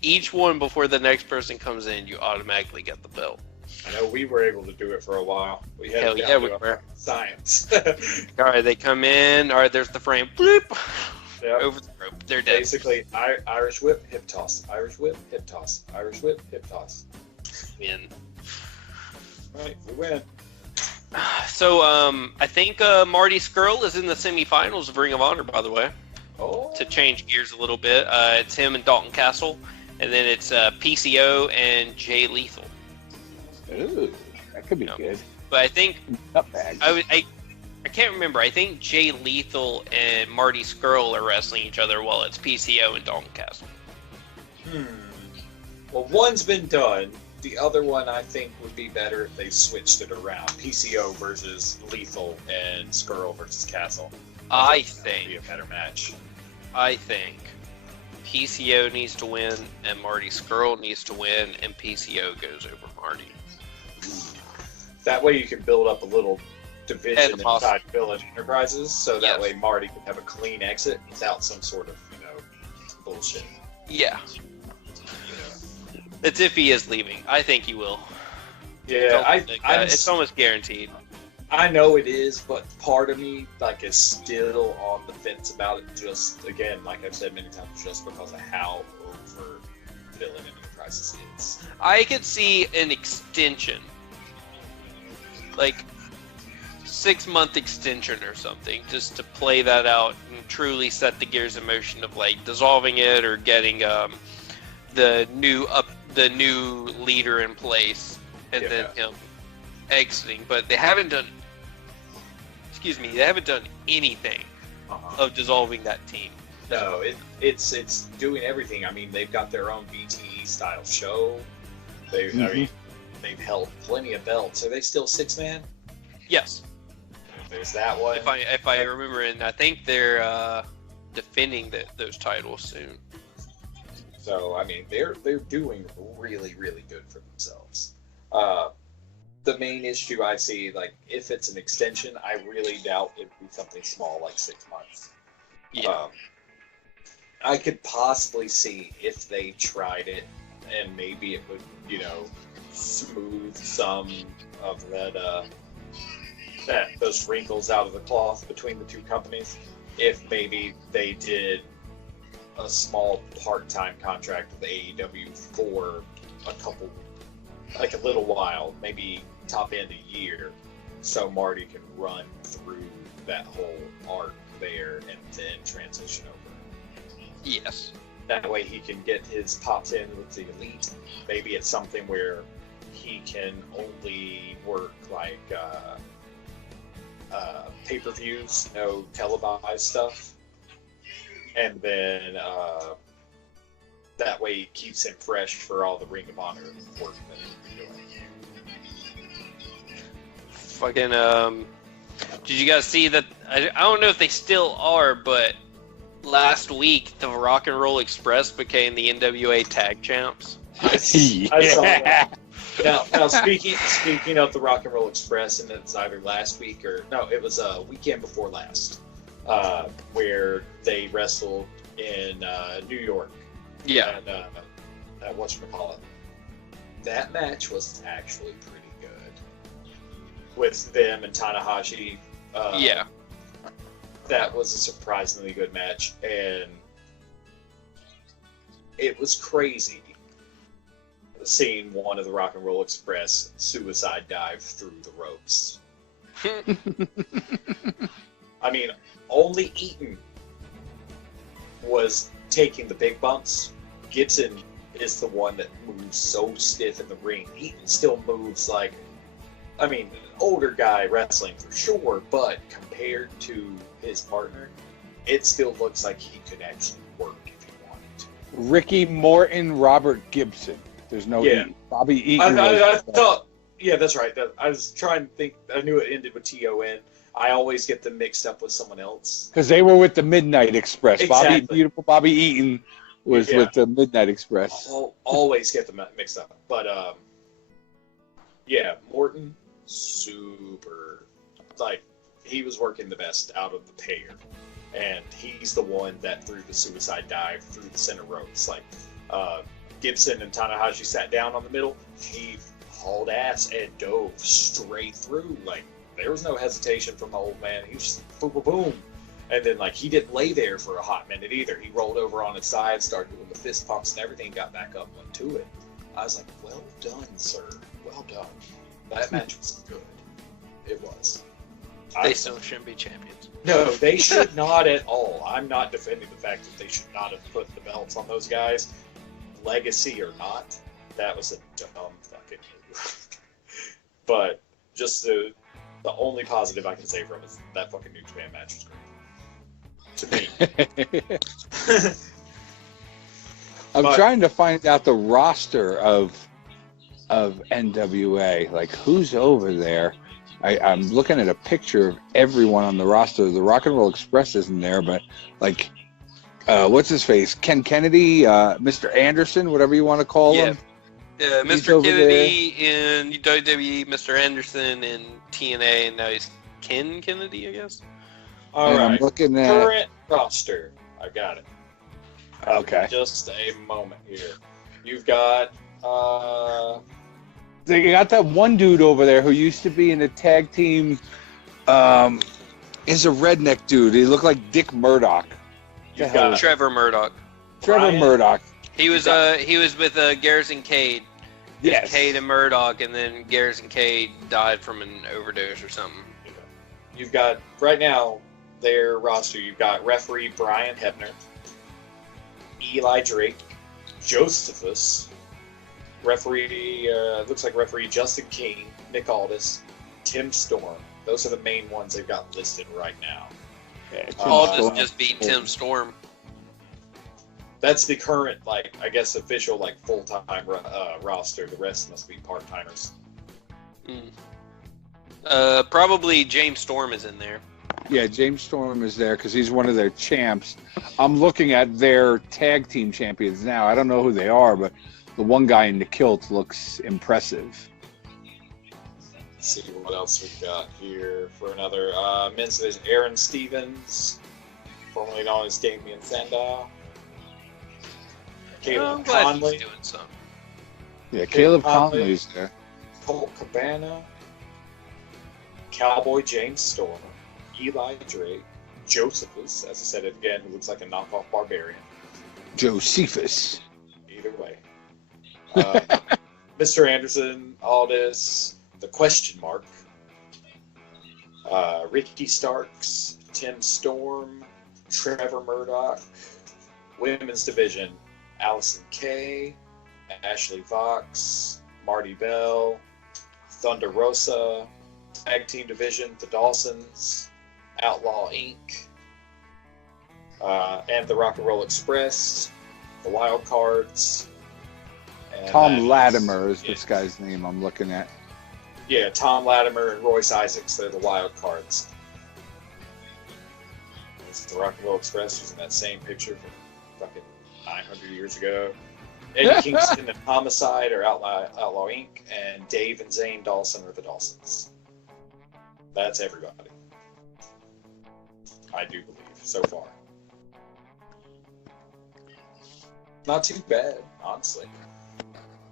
each one before the next person comes in, you automatically get the belt. I know we were able to do it for a while. We had Hell yeah, we were. Science. All right, they come in. All right, there's the frame. Bloop. Yep. Over the rope. They're dead. Basically, Irish whip, hip toss. Irish whip, hip toss. Irish whip, hip toss. Win. Right, we win. So, I think Marty Scurll is in the semifinals of Ring of Honor, by the way. Oh. To change gears a little bit, it's him and Dalton Castle, and then it's PCO and Jay Lethal. Ooh, that could be good. But I think Not bad. I can't remember. I think Jay Lethal and Marty Scurll are wrestling each other while it's PCO and Dalton Castle. Well, one's been done. The other one, I think, would be better if they switched it around. PCO versus Lethal and Scurll versus Castle. I That would be a better match. I think PCO needs to win and Marty Scurll needs to win, and PCO goes over Marty. That way you can build up a little division And inside Village Enterprises, so that Yes. way Marty can have a clean exit without some sort of, bullshit. Yeah. It's if he is leaving. I think he will. Yeah, It's almost guaranteed. I know it is, but part of me is still on the fence about it. Just again, like I've said many times, just because of how over Villain Enterprises is. I could see an extension, 6-month extension or something, just to play that out and truly set the gears in motion of dissolving it or getting the new leader in place and then him exiting. But they haven't done. They haven't done anything of dissolving that team. No, it's doing everything. I mean, they've got their own BTE style show. I mean, they've held plenty of belts. Are they still 6-man? Yes. There's that one. If I remember, and I think they're defending those titles soon. So I mean, they're doing really, really good for themselves. The main issue I see, if it's an extension, I really doubt it'd be something small like 6 months. Yeah. I could possibly see if they tried it, and maybe it would, smooth some of those wrinkles out of the cloth between the two companies. If maybe they did a small part-time contract with AEW for a couple like a little while, maybe top end a year, so Marty can run through that whole arc there and then transition over. Yes. That way he can get his pops in with the Elite. Maybe it's something where he can only work like pay-per-views, no televised stuff. And then that way it keeps him fresh for all the Ring of Honor work that he's doing. Fucking, did you guys see that? I don't know if they still are, but last week the Rock and Roll Express became the NWA Tag Champs. I saw that. Now speaking of the Rock and Roll Express, and it's either last week or no, it was a weekend before last, where they wrestled in New York. Yeah. And whatchamacallit. That match was actually pretty good. With them and Tanahashi. Yeah. That was a surprisingly good match, and it was crazy seeing one of the Rock and Roll Express suicide dive through the ropes. I mean, only Eaton was taking the big bumps. Gibson is the one that moves so stiff in the ring. Eaton still moves like, I mean, an older guy wrestling for sure, but compared to his partner, it still looks like he could actually work if he wanted to. Ricky Morton, Robert Gibson. There's no Eaton. Bobby Eaton. I thought, yeah, that's right. I was trying to think. I knew it ended with T-O-N. I always get them mixed up with someone else. Because they were with the Midnight Express. Exactly. Bobby Eaton was with the Midnight Express. I'll always get them mixed up. But, yeah, Morton, super, like, he was working the best out of the pair. And he's the one that threw the suicide dive through the center ropes. Like, Gibson and Tanahashi sat down on the middle. He hauled ass and dove straight through. Like, there was no hesitation from the old man. He was just boom, boom, boom. And then, like, he didn't lay there for a hot minute either. He rolled over on his side, started doing the fist pumps and everything, got back up and went to it. I was like, well done, sir. Well done. That match was good. It was. They still shouldn't be champions. No, they should not at all. I'm not defending the fact that they should not have put the belts on those guys. Legacy or not, that was a dumb fucking move. But just the only positive I can say from it is that fucking New Japan match was great. To me. I'm trying to find out the roster of NWA. Like, who's over there? I'm looking at a picture of everyone on the roster. The Rock and Roll Express isn't there, but, like, what's his face? Ken Kennedy, Mr. Anderson, whatever you want to call him. Yeah, Mr. Kennedy in WWE, Mr. Anderson in TNA, and now he's Ken Kennedy, I guess. All right. I'm looking at current roster. I got it. Okay. Just a moment here. You've got they got that one dude over there who used to be in the tag team. Is a redneck dude. He looked like Dick Murdoch. You've got Trevor Murdoch. Trevor Murdoch. He was with Garrison Cade. Yes. Cade and Murdoch, and then Garrison Cade died from an overdose or something. You've got right now their roster. You've got referee Brian Hebner, Eli Drake, Josephus, referee looks like referee Justin King, Nick Aldis, Tim Storm. Those are the main ones they've got listed right now. Aldis just beat Tim Storm. That's the current, like, I guess, official, like, full-time roster. The rest must be part-timers. Probably James Storm is in there. Yeah, James Storm is there because he's one of their champs. I'm looking at their tag team champions now. I don't know who they are, but the one guy in the kilt looks impressive. Let's see what else we've got here for another men's division. Aaron Stevens, formerly known as Damian Sandow. Caleb Conley. He's doing something. Yeah, Caleb Conley's there. Colt Cabana. Cowboy James Storm. Eli Drake. Josephus, as I said it again, who looks like a knockoff barbarian. Josephus. Either way. Mr. Anderson, Aldis, The Question Mark, Ricky Starks, Tim Storm, Trevor Murdoch, Women's Division, Allison Kay, Ashley Vox, Marty Bell, Thunder Rosa, Tag Team Division, The Dawsons, Outlaw Inc., and the Rock and Roll Express, the Wild Cards. And Tom Latimer is this guy's name I'm looking at. Yeah, Tom Latimer and Royce Isaacs, they're the Wild Cards. The Rock and Roll Express was in that same picture from fucking 900 years ago. Eddie Kingston and Homicide are Outlaw Inc., and Dave and Zane Dawson are the Dawsons. That's everybody. I do believe, so far. Not too bad, honestly.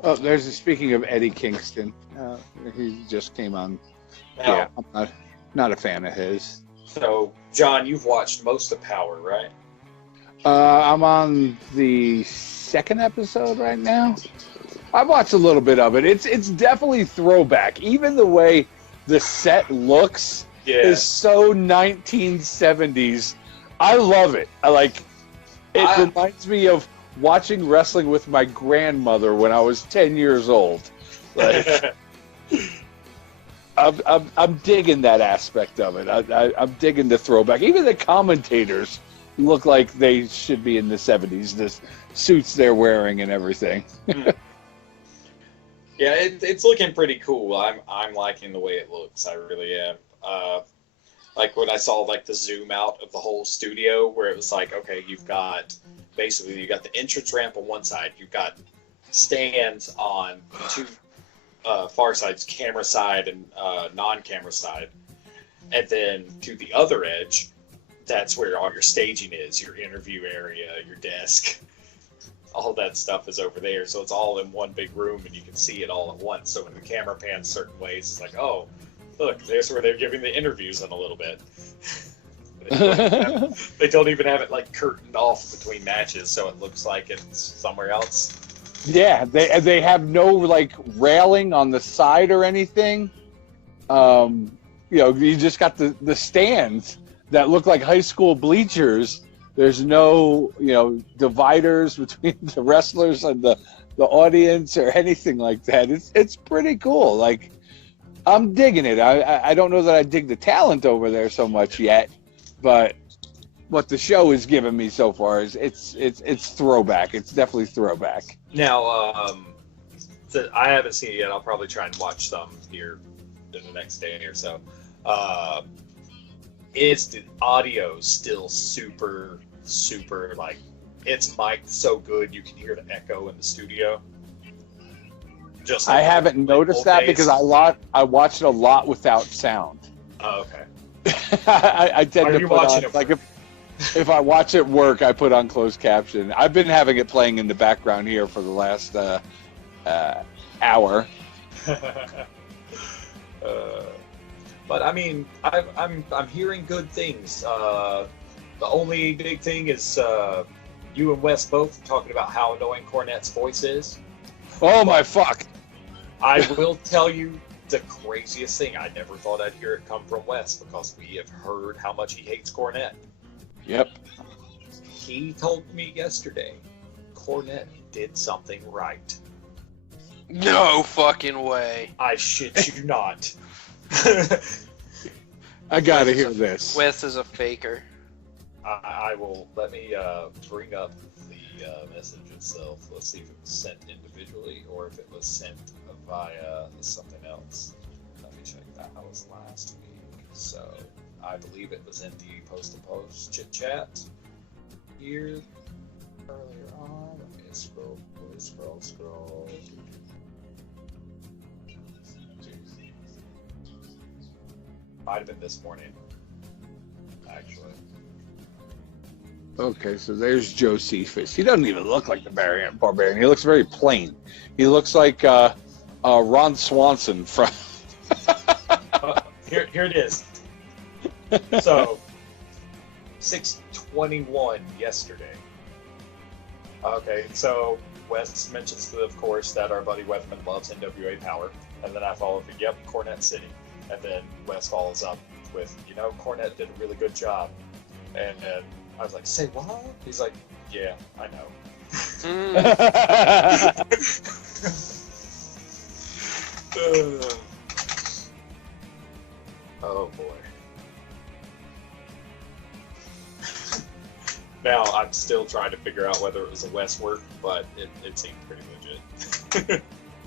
Oh, speaking of Eddie Kingston. He just came on. Now, yeah, I'm not a fan of his. So, John, you've watched most of Power, right? I'm on the second episode right now. I've watched a little bit of it. It's definitely throwback. Even the way the set looks is so 1970s. I love it. It reminds me of watching wrestling with my grandmother when I was 10 years old. Like, I'm digging that aspect of it. I'm digging the throwback. Even the commentators look like they should be in the 70s. The suits they're wearing and everything. Yeah, it's looking pretty cool. I'm liking the way it looks. I really am. Like when I saw like the zoom out of the whole studio, where it was like, okay, you've got the entrance ramp on one side, you've got stands on two far sides, camera side and non-camera side, and then to the other edge, that's where all your staging is, your interview area, your desk. All that stuff is over there, so it's all in one big room, and you can see it all at once. So when the camera pans certain ways, it's like, oh, look, there's where they're giving the interviews in a little bit. They don't even have it like curtained off between matches, so it looks like it's somewhere else. Yeah, they have no like railing on the side or anything. You just got the stands that look like high school bleachers. There's no, dividers between the wrestlers and the audience or anything like that. It's pretty cool. Like, I'm digging it. I don't know that I dig the talent over there so much yet, but what the show has given me so far is it's throwback. It's definitely throwback. Now, I haven't seen it yet. I'll probably try and watch some here in the next day or so. The audio still super like, it's mic'd so good you can hear the echo in the studio. Just like I haven't noticed that because I watched it a lot without sound. Oh, okay. I tend Are to you put watching on, it like if I watch at work, I put on closed caption. I've been having it playing in the background here for the last hour. But I mean, I'm hearing good things. The only big thing is you and Wes both talking about how annoying Cornette's voice is. Oh my fuck! I will tell you the craziest thing. I never thought I'd hear it come from Wes, because we have heard how much he hates Cornette. Yep. He told me yesterday Cornette did something right. No fucking way. I shit you not. I gotta hear this. Wes is a faker. I will. Let me bring up the message itself. Let's see if it was sent individually or if it was sent via something else. Let me check that. That was last week. So I believe it was in the post-to-post chit-chat here earlier on. Let me scroll. Might have been this morning, actually. Okay, so there's Josephus. He doesn't even look like the Barbarian. He looks very plain. He looks like Ron Swanson from. Here it is. So, 6:21 yesterday. Okay, so Wes mentions, of course, that our buddy Weatherman loves NWA Power. And then I follow with, yep, Cornette City. And then Wes follows up with, Cornette did a really good job. And I was like, say what? He's like, yeah, I know. Oh boy. Now I'm still trying to figure out whether it was a Wes work, but it seemed pretty legit.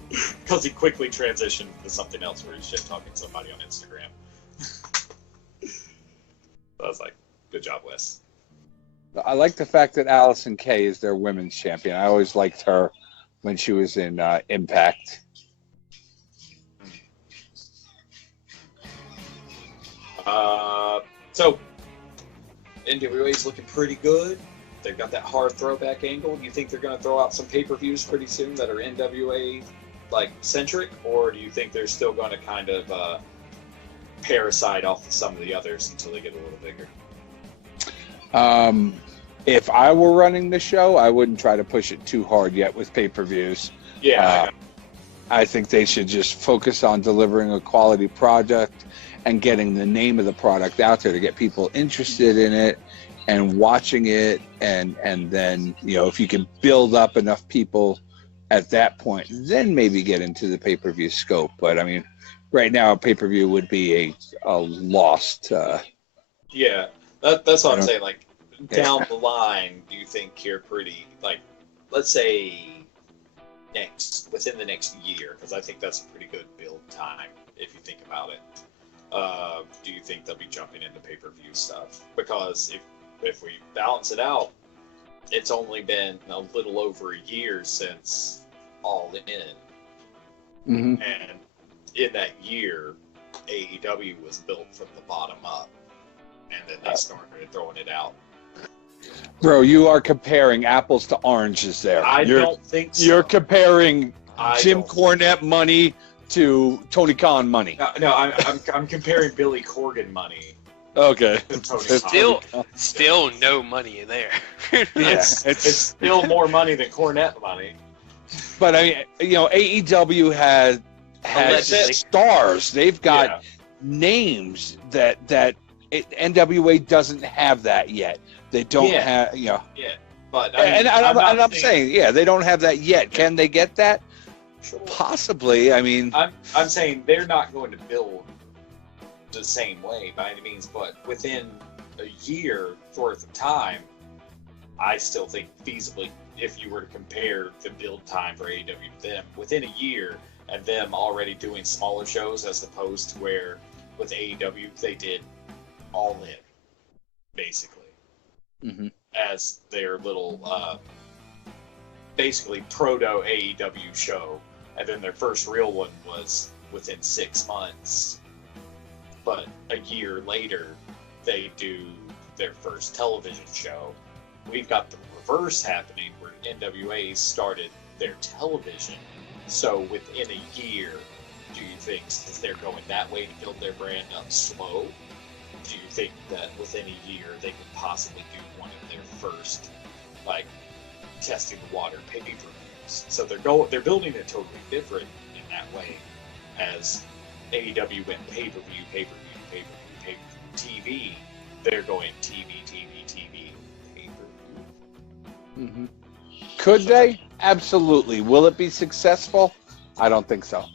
Because he quickly transitioned to something else where he's shit talking somebody on Instagram. I was like, good job, Wes. I like the fact that Allison Kay is their women's champion. I always liked her when she was in Impact. So NWA's looking pretty good. They've got that hard throwback angle. Do you think they're going to throw out some pay-per-views pretty soon that are NWA centric, or do you think they're still going to kind of parasite off of some of the others until they get a little bigger? If I were running the show, I wouldn't try to push it too hard yet with pay-per-views. Yeah. I think they should just focus on delivering a quality product and getting the name of the product out there to get people interested in it and watching it. And then, if you can build up enough people at that point, then maybe get into the pay-per-view scope. But, I mean, right now, a pay-per-view would be a lost... yeah, that's what I'm saying. Down the line, do you think you're pretty, let's say within the next year, because I think that's a pretty good build time if you think about it. Do you think they'll be jumping into pay-per-view stuff? Because if we balance it out, it's only been a little over a year since All In. Mm-hmm. And in that year, AEW was built from the bottom up. And then they started throwing it out. Bro, you are comparing apples to oranges there. I don't think so. You're comparing Jim Cornette money to Tony Khan money. No, I'm comparing Billy Corgan money. Okay. Still no money in there. It's still more money than Cornette money. But I mean, AEW has stars. They've got names that NWA doesn't have that yet. They don't have, Yeah, but I'm saying, they don't have that yet. Can they get that? Sure. Possibly. I mean, I'm saying they're not going to build the same way by any means, but within a year worth of time, I still think feasibly, if you were to compare the build time for AEW to them, within a year and them already doing smaller shows as opposed to where with AEW they did All In, basically, as their little, basically proto AEW show, and then their first real one was within 6 months. But a year later, they do their first television show. We've got the reverse happening where NWA started their television. So within a year, do you think, since they're going that way to build their brand up slow, do you think that within a year they could possibly do one of their first, testing the water pay-per-views? So they're building it totally different in that way, as AEW went pay-per-view, pay-per-view, pay-per-view, pay-per-view, TV. They're going TV, pay-per-view. Could they? Absolutely. Will it be successful? I don't think so.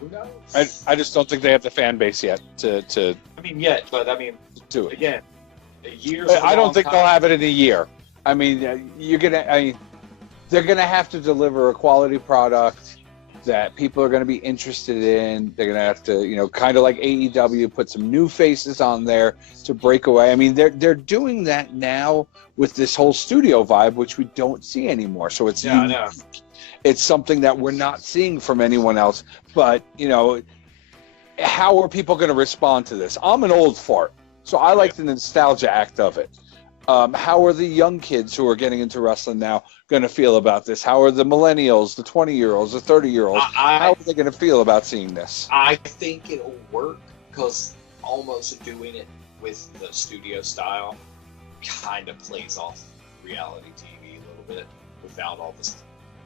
Who knows? I just don't think they have the fan base yet to do it. Again, a year. I don't think they'll have it in a year. I mean, they're gonna have to deliver a quality product that people are going to be interested in. They're going to have to, kind of like AEW, put some new faces on there to break away. I mean, they're doing that now with this whole studio vibe, which we don't see anymore. So it's it's something that we're not seeing from anyone else. But, how are people going to respond to this? I'm an old fart, so I like the nostalgia act of it. How are the young kids who are getting into wrestling now going to feel about this? How are the millennials, the 20-year-olds, the 30-year-olds? How are they going to feel about seeing this? I think it'll work because almost doing it with the studio style kind of plays off reality TV a little bit. without all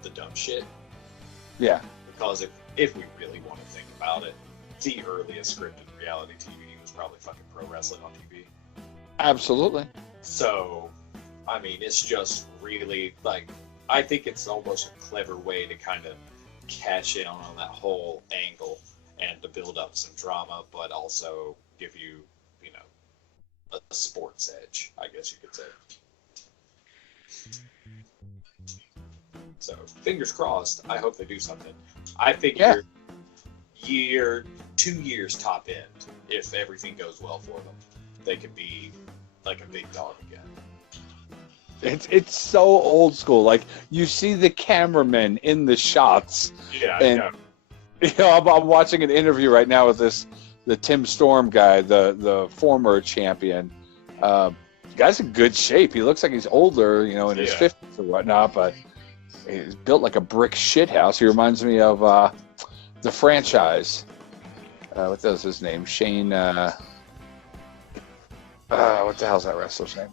the dumb shit. Yeah. Because if we really want to think about it, the earliest scripted reality TV was probably fucking pro wrestling on TV. Absolutely. So, I mean, it's just really, like, I think it's almost a clever way to kind of cash in on that whole angle and to build up some drama, but also give you, you know, a sports edge, I guess you could say. So, fingers crossed. I hope they do something. I figure 2 years top end, if everything goes well for them, they could be like a big dog again. It's so old school. Like, you see the cameraman in the shots. Yeah, and you know, I'm watching an interview right now with the Tim Storm guy, the former champion. The guy's in good shape. He looks like he's older, you know, in his 50s or whatnot, but he's built like a brick shithouse. He reminds me of the franchise. What was his name? Shane. What the hell's that wrestler's name?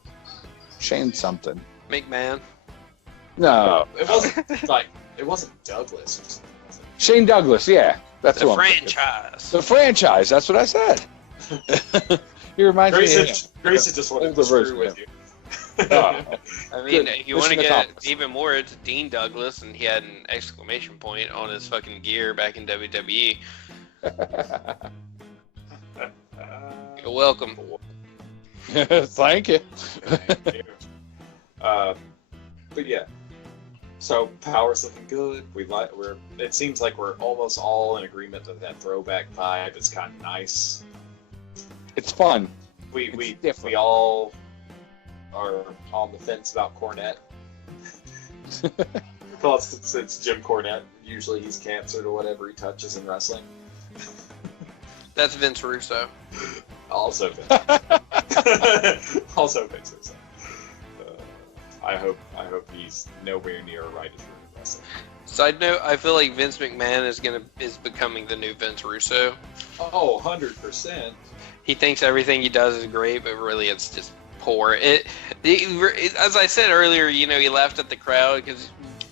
Shane something. McMahon. No, it wasn't like it wasn't Douglas or something. Was it? Shane Douglas. Yeah, that's The who franchise. The franchise. That's what I said. He reminds me. Grayson just wanted to screw with you. Oh. I mean, if you want to Mission get accomplished. even more, it's Dean Douglas, and he had an exclamation point on his fucking gear back in WWE. You're welcome. Thank you. Thank you. But yeah, so Power's looking good. It seems like we're almost all in agreement that throwback vibe is kind of nice. It's fun. We different. all are on the fence about Cornette. Because it's Jim Cornette. Usually he's canceled or whatever he touches in wrestling. That's Vince Russo. Also Vince. Also Vince Russo. I hope he's nowhere near a right as rude wrestling. Side note: I feel like Vince McMahon is becoming the new Vince Russo. Oh, 100%. He thinks everything he does is great, but really it's just poor. It as I said earlier, you know, he laughed at the crowd because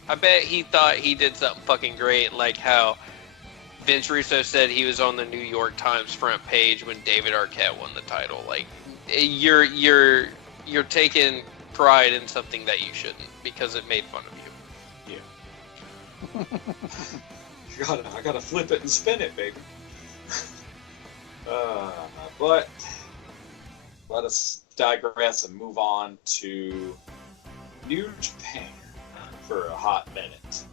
I bet he thought he did something fucking great, like how Vince Russo said he was on the New York Times front page when David Arquette won the title. Like, you're taking pride in something that you shouldn't because it made fun of you. Yeah. I gotta flip it and spin it, baby. But let us digress and move on to New Japan for a hot minute.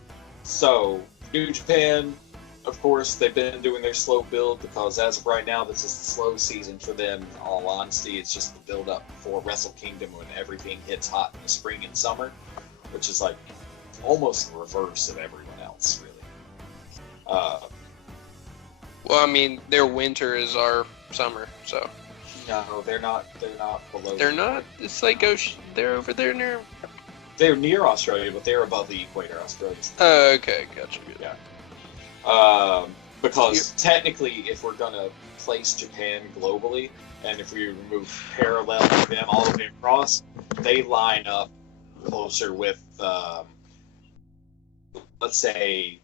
So, New Japan, of course, they've been doing their slow build because as of right now, this is the slow season for them. In all honesty, it's just the build up for Wrestle Kingdom when everything hits hot in the spring and summer, which is like almost the reverse of everyone else, really. Well, I mean, their winter is our summer, so. No, they're not below. They're not. It's like they're over there near. They're near Australia, but they're above the equator. Australia's. Oh, okay, gotcha. Yeah. Because technically, if we're gonna place Japan globally, and if we remove parallel to them all the way across, they line up closer with, let's say,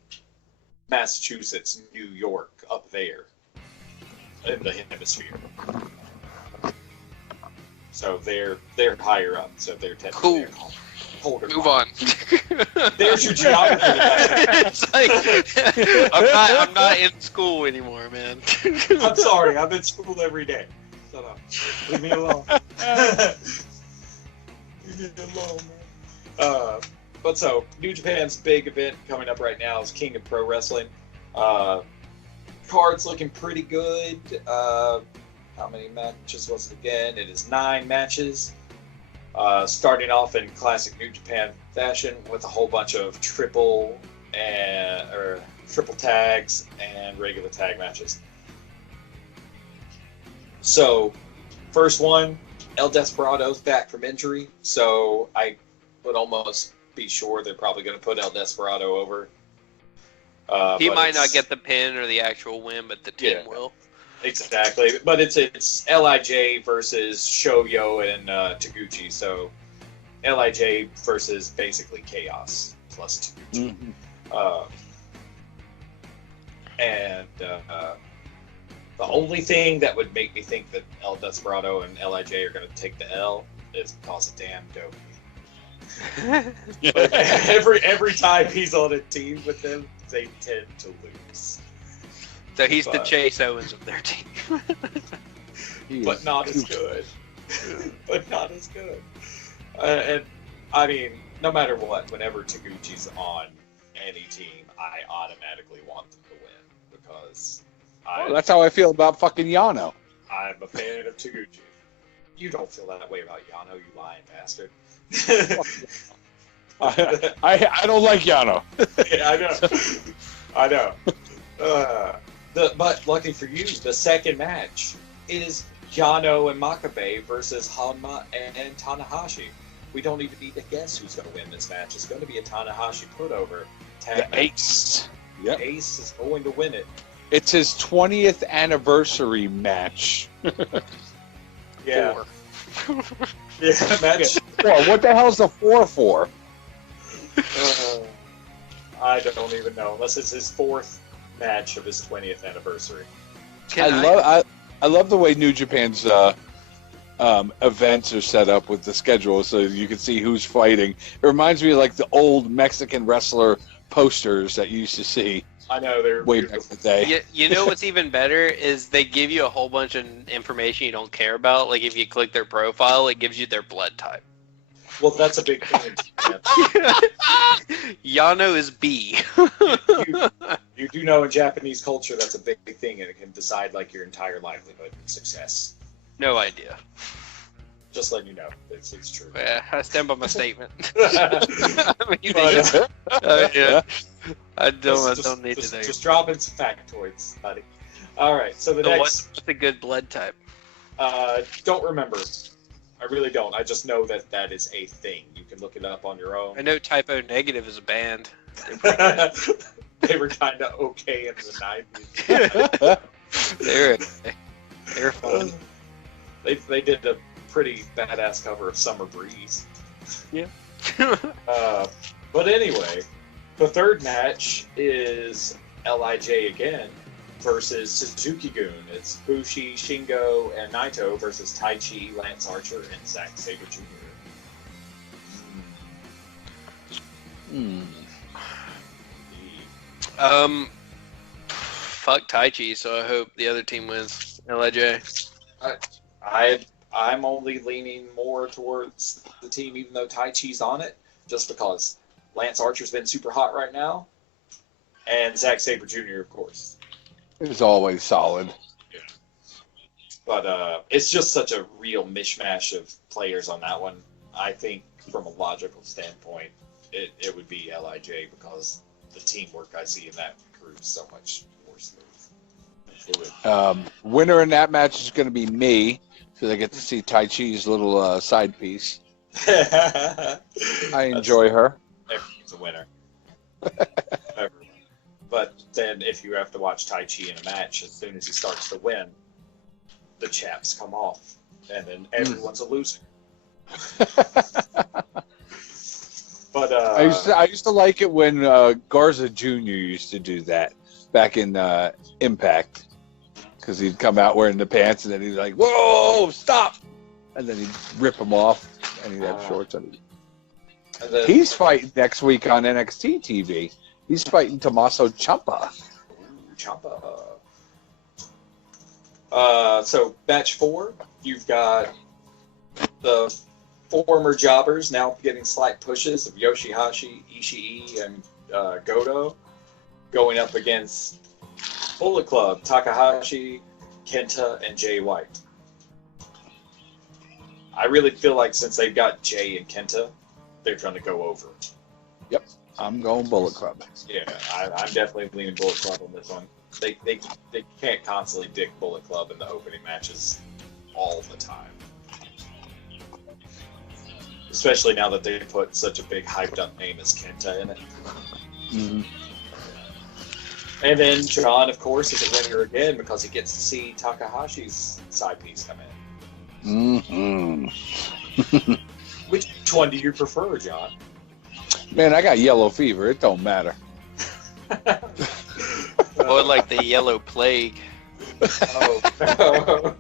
Massachusetts, New York, up there in the hemisphere. So they're higher up. So they're technically colder. Move on. There's your geography. It's like I'm not in school anymore, man. I'm sorry. I'm in school every day. Shut up. Leave me alone. Leave me alone, man. But so, New Japan's big event coming up right now is King of Pro Wrestling. Card's looking pretty good. How many matches was it again? It is 9 matches. Starting off in classic New Japan fashion with a whole bunch of triple tags and regular tag matches. So, first one, El Desperado's back from injury, so I would almost be sure they're probably going to put El Desperado over. He might not get the pin or the actual win, but the team will. Exactly, but it's LIJ versus Shoyo and Taguchi, so LIJ versus basically Chaos plus 2. Mm-hmm. And the only thing that would make me think that El Desperado and LIJ are going to take the L is because of damn Dopey. every time he's on a team with them, they tend to lose. So he's the Chase Owens of their team. But not as good. But not as good. And I mean, no matter what, whenever Taguchi's on any team, I automatically want them to win because that's how I feel about fucking Yano. I'm a fan of Taguchi. You don't feel that way about Yano, you lying bastard. I don't like Yano. Yeah, I know. But lucky for you, the second match is Yano and Makabe versus Hanma and Tanahashi. We don't even need to guess who's going to win this match. It's going to be a Tanahashi putover. The Ace. Yep. Ace is going to win it. It's his 20th anniversary match. Yeah. Yeah, match. Well, what the hell's the 4 for? I don't even know, unless it's his 4th match of his 20th anniversary. I love the way New Japan's events are set up with the schedule, so you can see who's fighting. It reminds me of like the old Mexican wrestler posters that you used to see. I know, they're way back in the day. You know what's even better is they give you a whole bunch of information you don't care about. Like if you click their profile, it gives you their blood type. Well, that's a big thing. Yano is B. You do know in Japanese culture that's a big thing, and it can decide like your entire livelihood and success. No idea. Just letting you know, it's true. Yeah, I stand by my statement. Yeah. I don't need to know. Just dropping some factoids, buddy. All right, so what's a good blood type? Don't remember. I really don't. I just know that is a thing. You can look it up on your own. I know Typo Negative is a band. They were kind of okay in the 90s. They're fun. They did a pretty badass cover of Summer Breeze. Yeah. But anyway, the third match is LIJ again versus Suzuki-gun. It's Bushi, Shingo, and Naito versus Taichi, Lance Archer, and Zack Sabre Jr. Fuck Taichi, so I hope the other team wins. LIJ. I'm only leaning more towards the team, even though Taichi's on it, just because Lance Archer's been super hot right now, and Zack Sabre Jr., of course. It's always solid. Yeah. But it's just such a real mishmash of players on that one. I think from a logical standpoint, it would be LIJ because the teamwork I see in that crew is so much more smooth and fluid. Winner in that match is going to be me, so they get to see Taichi's little side piece. I enjoy her. Everyone's a winner. Everyone. But then if you have to watch Taichi in a match, as soon as he starts to win, the chaps come off, and then everyone's a loser. But I used to like it when Garza Jr. used to do that back in Impact, because he'd come out wearing the pants and then he'd like, "Whoa, stop!" and then he'd rip them off and he'd have shorts on. He's fighting next week on NXT TV. He's fighting Tommaso Ciampa. Ciampa. So match 4, you've got the former jobbers now getting slight pushes of Yoshihashi, Ishii, and Goto going up against Bullet Club, Takahashi, Kenta, and Jay White. I really feel like since they've got Jay and Kenta, they're trying to go over. Yep, I'm going Bullet Club. Yeah, I'm definitely leaning Bullet Club on this one. They can't constantly dick Bullet Club in the opening matches all the time. Especially now that they put such a big hyped up name as Kenta in it. Mm-hmm. And then John, of course, is a winner again because he gets to see Takahashi's side piece come in. Mm-hmm. Which one do you prefer, John? Man, I got yellow fever. It don't matter. Or like the yellow plague. Oh,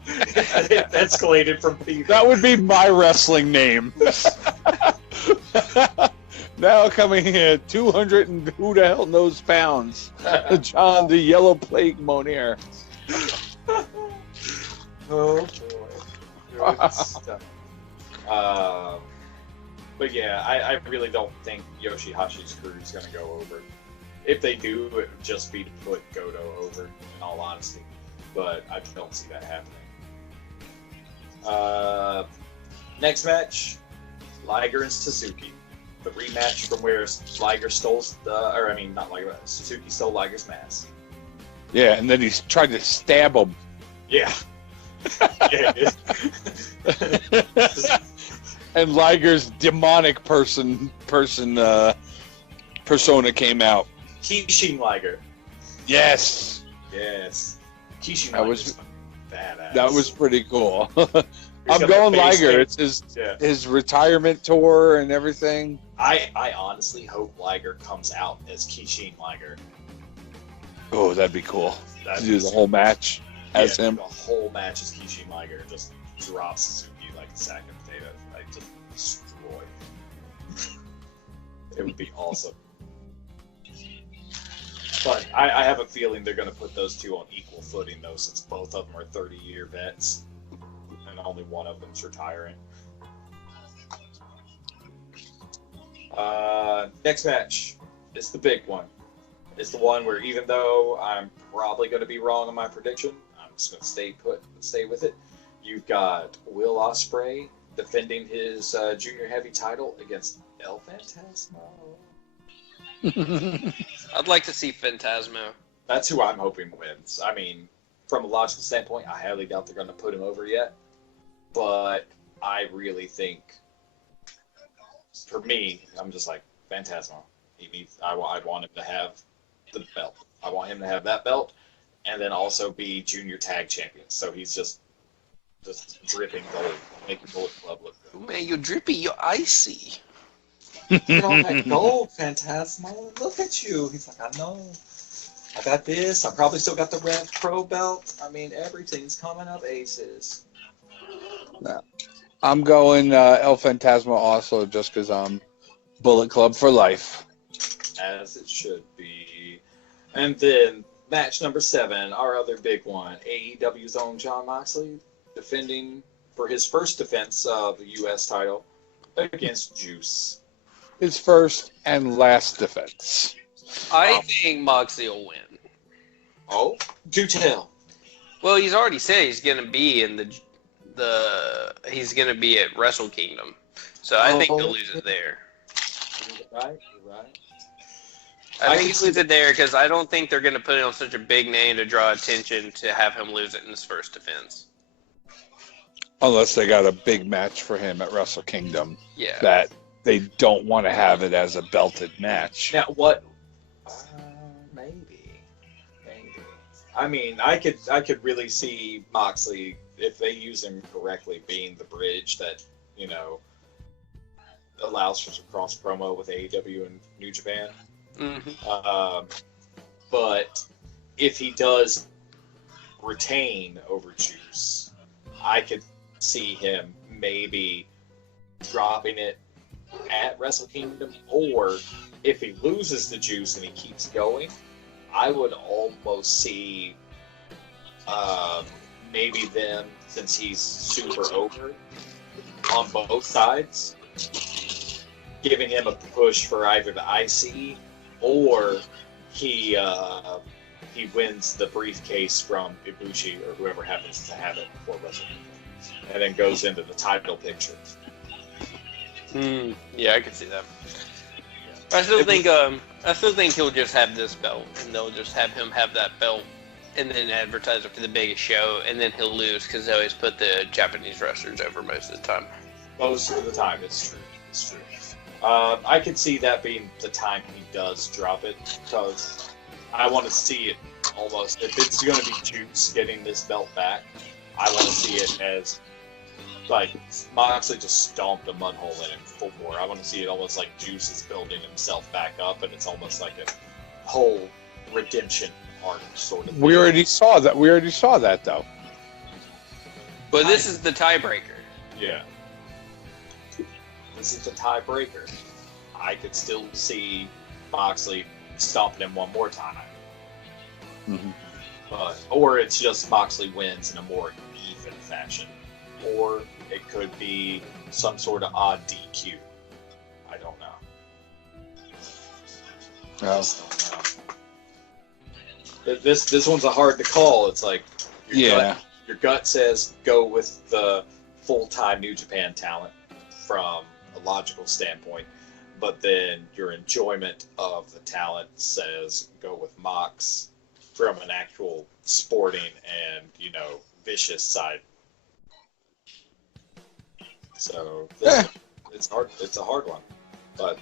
it escalated from fever. That would be my wrestling name. Now coming in 200 and who the hell knows pounds. John the Yellow Plague Monair. Oh boy. Good stuff. But yeah, I really don't think Yoshihashi's crew is going to go over. If they do, it would just be to put Goto over, in all honesty. But I don't see that happening. Next match, Liger and Suzuki. The rematch from where Liger stole, not Liger, Suzuki stole Liger's mask. Yeah, and then he's tried to stab him. Yeah. And Liger's demonic persona came out. Kishin Liger. Yes. Yes. Kishin That Liger was is badass. that was pretty cool. He's I'm got going the face Liger. paint. It's Yeah. his retirement tour and everything. I honestly hope Liger comes out as Kishin Liger. Oh, that'd be cool. That'd To do the whole match as him. The whole match as Kishin Liger, just drops Suzuki like a sack of potatoes. Like, just destroy. It would be awesome. But I have a feeling they're going to put those two on equal footing, though, since both of them are 30-year vets, and only one of them's retiring. Next match is the big one. It's the one where, even though I'm probably going to be wrong on my prediction, I'm just going to stay put and stay with it. You've got Will Ospreay defending his junior heavy title against El Phantasmo. I'd like to see Phantasmo. That's who I'm hoping wins. I mean, from a logical standpoint, I highly doubt they're going to put him over yet. But I really think, for me, I'm just like, Phantasmo. I'd want him to have the belt. I want him to have that belt, and then also be junior tag champion. So he's just dripping gold, making Bullet Club look good. Oh, man, you're drippy, you're icy. Get all that gold, Phantasmo. Look at you. He's like, I know. I got this. I probably still got the Rev Pro belt. I mean, everything's coming up aces. I'm going El Phantasmo also just because I'm Bullet Club for life. As it should be. And then, match number 7, our other big one. AEW's own Jon Moxley defending for his first defense of the U.S. title against Juice. His first and last defense. I think Moxley will win. Oh, do tell. Well, he's already said he's going to be in he's going to be at Wrestle Kingdom. So I think he'll lose it there. You're right. I think he'll lose it there because I don't think they're going to put it on such a big name to draw attention to have him lose it in his first defense. Unless they got a big match for him at Wrestle Kingdom. Yeah. That they don't want to have it as a belted match. Now, what? Maybe. I mean, I could really see Moxley, if they use him correctly, being the bridge that, allows for some cross promo with AEW and New Japan. Mm-hmm. But if he does retain over Juice, I could see him maybe dropping it at Wrestle Kingdom, or if he loses the Juice and he keeps going, I would almost see maybe them, since he's super over on both sides, giving him a push for either the IC or he wins the briefcase from Ibushi or whoever happens to have it before Wrestle Kingdom, and then goes into the title picture. Yeah, I can see that. I still think he'll just have this belt, and they'll just have him have that belt, and then advertise it for the biggest show, and then he'll lose because they always put the Japanese wrestlers over most of the time. Most of the time, it's true. I could see that being the time he does drop it, because I want to see it almost. If it's going to be Juice getting this belt back, I want to see it as like Moxley just stomped a mud hole in him full bore. I want to see it almost like Juice is building himself back up, and it's almost like a whole redemption arc sort of. We already saw that. We already saw that though. But this is the tiebreaker. Yeah. This is the tiebreaker. I could still see Moxley stomping him one more time. Mm-hmm. Or it's just Moxley wins in a more even fashion. Or it could be some sort of odd DQ. I don't know. Oh. Just don't know. This one's a hard to call. It's like your gut says go with the full-time New Japan talent from a logical standpoint, but then your enjoyment of the talent says go with Mox from an actual sporting and, vicious side. So it's hard. It's a hard one, but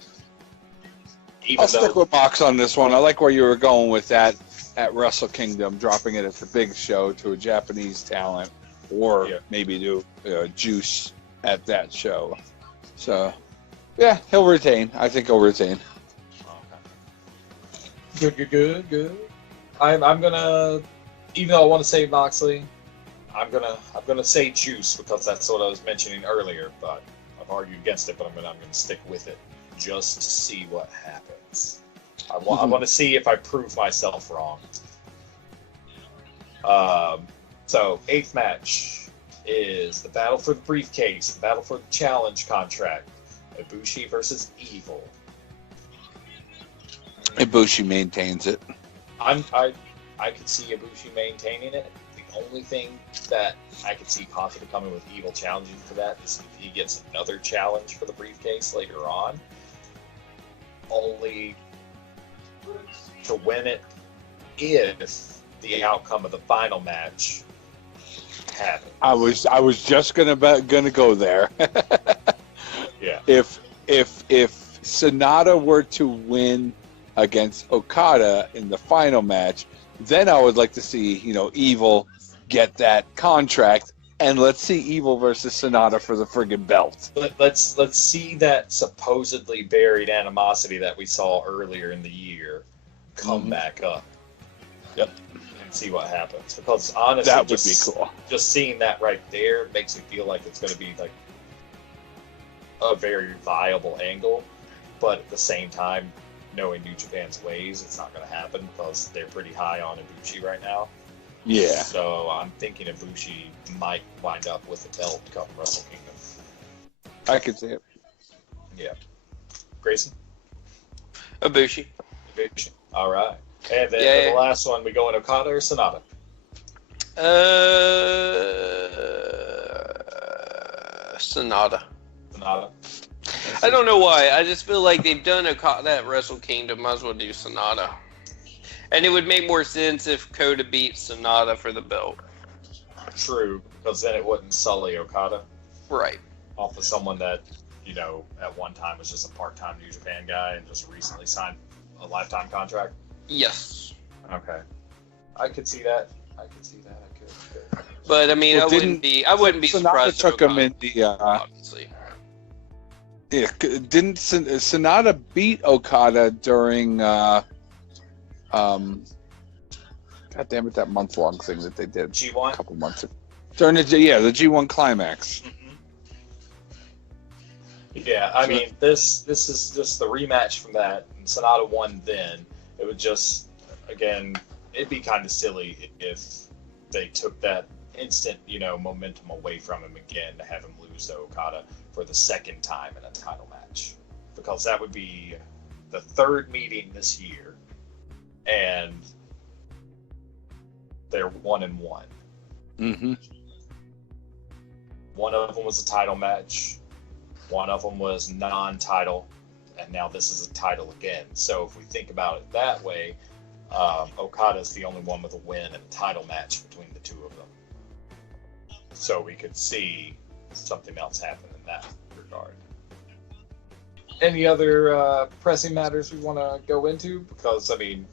I'll stick with Mox on this one. I like where you were going with that at Wrestle Kingdom, dropping it at the big show to a Japanese talent, or maybe do Juice at that show. So, yeah, he'll retain. I think he'll retain. Okay. Good. I'm gonna, even though I want to say Moxley, I'm gonna say Juice because that's what I was mentioning earlier. But I've argued against it, but I'm gonna stick with it just to see what happens. I want to see if I prove myself wrong. So 8th match is the battle for the briefcase, the battle for the challenge contract. Ibushi versus Evil. Ibushi maintains it. I could see Ibushi maintaining it. The only thing that I could see possibly coming with Evil challenging for that is if he gets another challenge for the briefcase later on. Only to win it if the outcome of the final match happens. I was just gonna go there. Yeah. If Sonata were to win against Okada in the final match, then I would like to see, Evil get that contract, and let's see Evil versus Sonata for the friggin' belt. Let's see that supposedly buried animosity that we saw earlier in the year come back up. Yep. And see what happens. Because honestly, that would be cool. Just seeing that right there makes me feel like it's going to be like a very viable angle, but at the same time, knowing New Japan's ways, it's not going to happen because they're pretty high on Ibushi right now. Yeah. So I'm thinking Ibushi might wind up with the belt come Wrestle Kingdom. I could see it. Yeah. Grayson? Ibushi. All right. And then for the last one, we go in Okada or Sonata? Sonata. Sonata. I don't know why. I just feel like they've done Okada at Wrestle Kingdom. Might as well do Sonata. And it would make more sense if Kota beat Sonata for the belt. True, because then it wouldn't sully Okada. Right. Off of someone that, at one time was just a part-time New Japan guy and just recently signed a lifetime contract. Yes. Okay. I could see that. I could. But I mean, I wouldn't be surprised. Sonata took him in the. Obviously. Yeah, didn't Sonata beat Okada during? God damn it! That month-long thing that they did G1 a couple months ago. During the G1 climax. Yeah, I mean this is just the rematch from that, and Sonata won then. It would just, again, it'd be kind of silly if they took that instant, momentum away from him again to have him lose to Okada for the second time in a title match. Because that would be the third meeting this year, and they're 1-1. Mm-hmm. One of them was a title match. One of them was non-title. And now this is a title again. So if we think about it that way, Okada's the only one with a win in a title match between the two of them. So we could see something else happen in that regard. Any other pressing matters we want to go into? Because, I mean,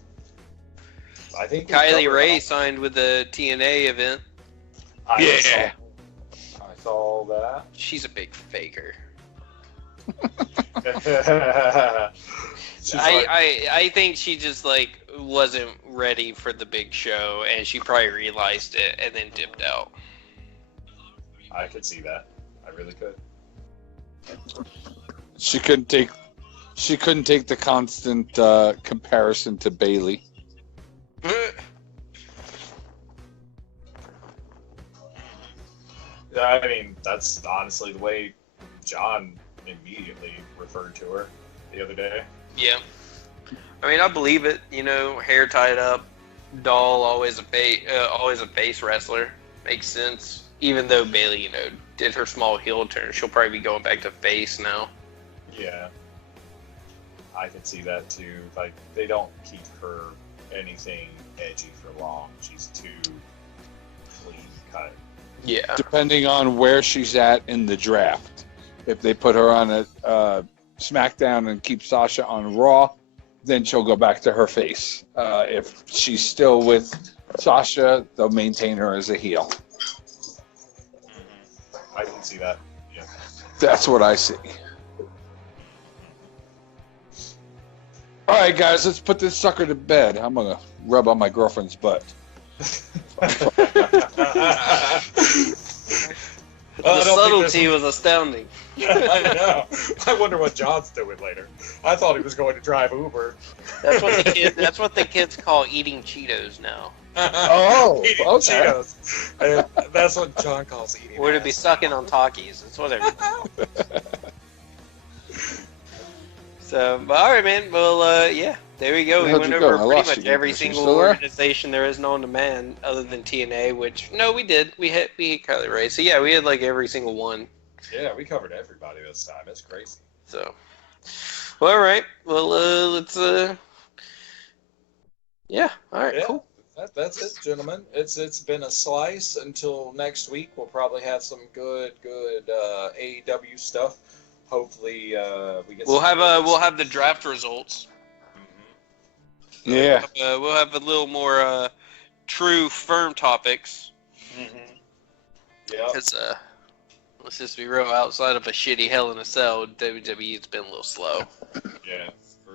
I think Kylie Ray signed with the TNA event. I all that. She's a big faker. She's like, I think she just wasn't ready for the big show, and she probably realized it and then dipped out. I could see that. I really could. She couldn't take the constant comparison to Bailey. Yeah, I mean, that's honestly the way John immediately referred to her the other day. Yeah. I mean, I believe it. Hair tied up, doll, always a face wrestler. Makes sense. Even though Bailey, did her small heel turn, she'll probably be going back to face now. Yeah. I could see that too. Like, they don't keep her anything edgy for long. She's too clean cut. Yeah. Depending on where she's at in the draft. If they put her on a SmackDown and keep Sasha on Raw, then she'll go back to her face. If she's still with Sasha, they'll maintain her as a heel. I can see that. Yeah. That's what I see. All right, guys, let's put this sucker to bed. I'm going to rub on my girlfriend's butt. The subtlety was astounding. I know. I wonder what John's doing later. I thought he was going to drive Uber. That's what the kids call eating Cheetos now. Oh, Eating okay. Cheetos. And that's what John calls eating. Or to be ass. sucking on Takis. It's whatever. So, but all right, man. Well, yeah, there we go. We How'd went you over go? I pretty lost much you. every Is she single still there? organization there is known to man, other than TNA. Which no, we did. We hit Kylie Ray. So yeah, we had every single one. Yeah, we covered everybody this time. It's crazy. So, well, all right. Well, let's. Yeah. All right. Yeah. Cool. That's it, gentlemen. It's been a slice. Until next week, we'll probably have some good AEW stuff. Hopefully, we get. We'll have the draft results. Mm-hmm. Yeah. We'll have a little more true, firm topics. Mm-hmm. Yeah. Because let's just be real. Outside of a shitty Hell in a Cell, WWE's been a little slow. Yeah.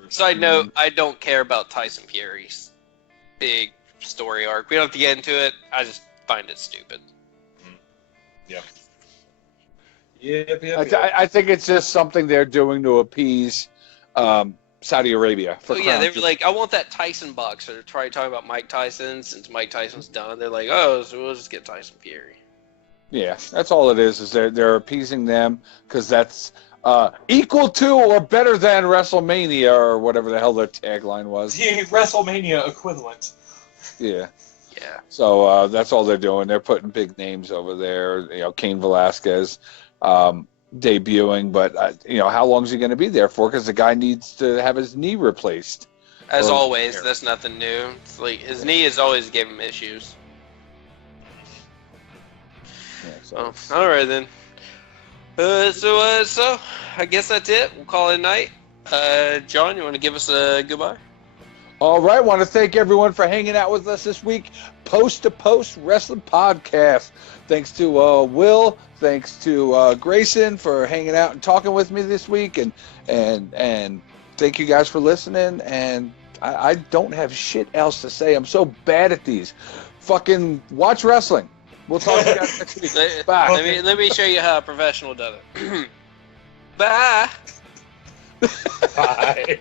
Side note: I don't care about Tyson Fury's big story arc. We don't have to get into it. I just find it stupid. Yep. I think it's just something they're doing to appease Saudi Arabia. For Oh yeah, they Crown were like, I want that Tyson boxer. They're trying to talk about Mike Tyson since Mike Tyson's done. They're like, oh, so we'll just get Tyson Fury. Yeah, that's all it is they're appeasing them because that's equal to or better than WrestleMania or whatever the hell their tagline was. The WrestleMania equivalent. Yeah. Yeah. So that's all they're doing. They're putting big names over there. Cain Velasquez debuting, but how long is he going to be there for? Because the guy needs to have his knee replaced. As always, that's nothing new. It's like his knee has always gave him issues. Yeah, so All right then. So I guess that's it. We'll call it a night. John, you want to give us a goodbye? All right, want to thank everyone for hanging out with us this week. Post to Post Wrestling Podcast. Thanks to Will, thanks to Grayson for hanging out and talking with me this week, and thank you guys for listening. And I don't have shit else to say. I'm so bad at these. Fucking watch wrestling. We'll talk to you guys next week. Bye. Let me show you how a professional does it. Bye. Bye.